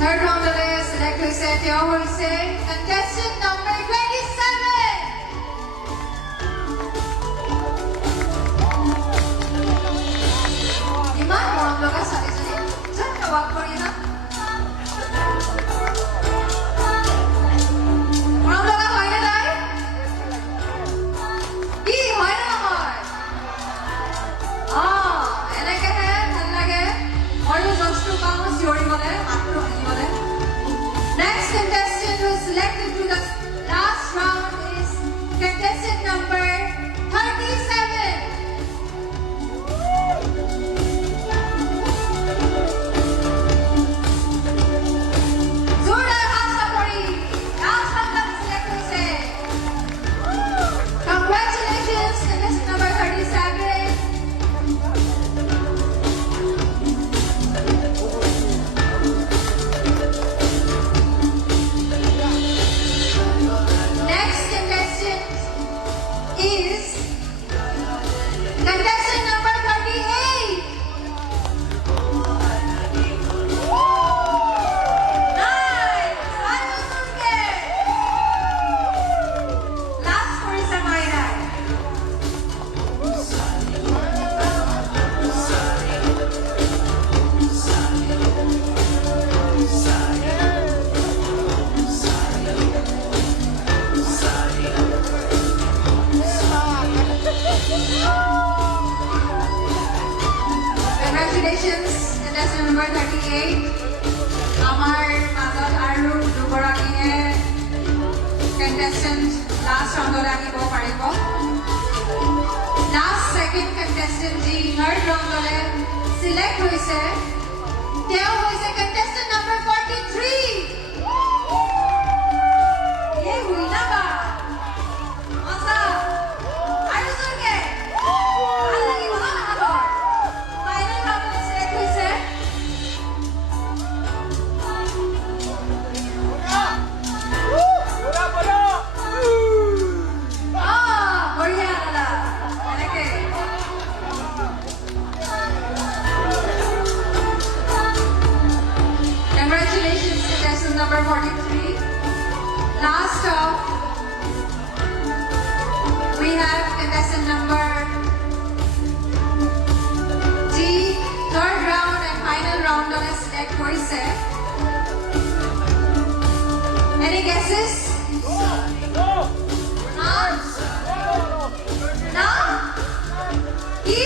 Third round select hoise. Contestant number 27. আমাৰ মাজত আৰু দুগৰাকীয়ে কণ্টেষ্টেণ্ট লাষ্ট ৰাউণ্ডলৈ আহিব পাৰিব লাষ্ট ছেকেণ্ড কণ্টেষ্টেণ্ট যি থাৰ্ড ৰাউণ্ডলৈ চিলেক্ট হৈছে তেওঁ হৈছে কণ্টেষ্টেণ্ট নম্বৰ 43 এই হুইনা বা মজা আৰু জোৰকে ভাল লাগিব ন তাহাঁতৰ ফাইনেল ৰাউণ্ডলৈ চিলেক্ট হৈছে বঢ়িয়া দাদা এনেকে Congratulations, contestant number 43. Last up, we have contestant number D, third round and final round on a select hoise. Any guesses? No. No? He?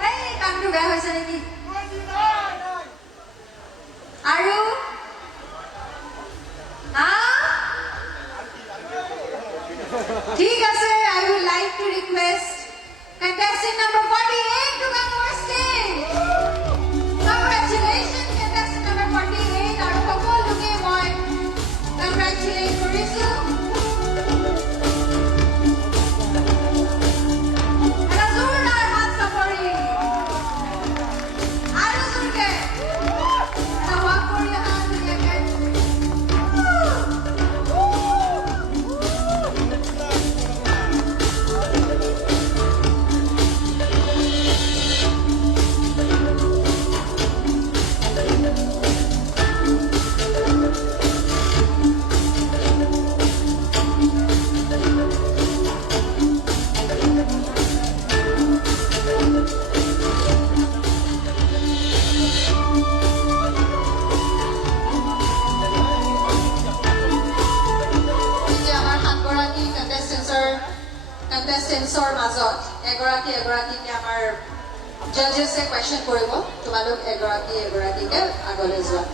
Hey, come to bear hoise. আৰু ঠিক আছে I would like to request contestant number 48 to come on stage. Congratulations contestant number 48 আৰু সকলোকে মই congratulate কৰিছো এটা জোৰদাৰ হাত চাপৰি আৰু জোৰকে walk for your hand together. কণ্টেষ্টেণ্টছৰ মাজত এগৰাকীকে আমাৰ জাজেছে কুৱেশ্যন কৰিব তোমালোক এগৰাকীকে আগলৈ যোৱা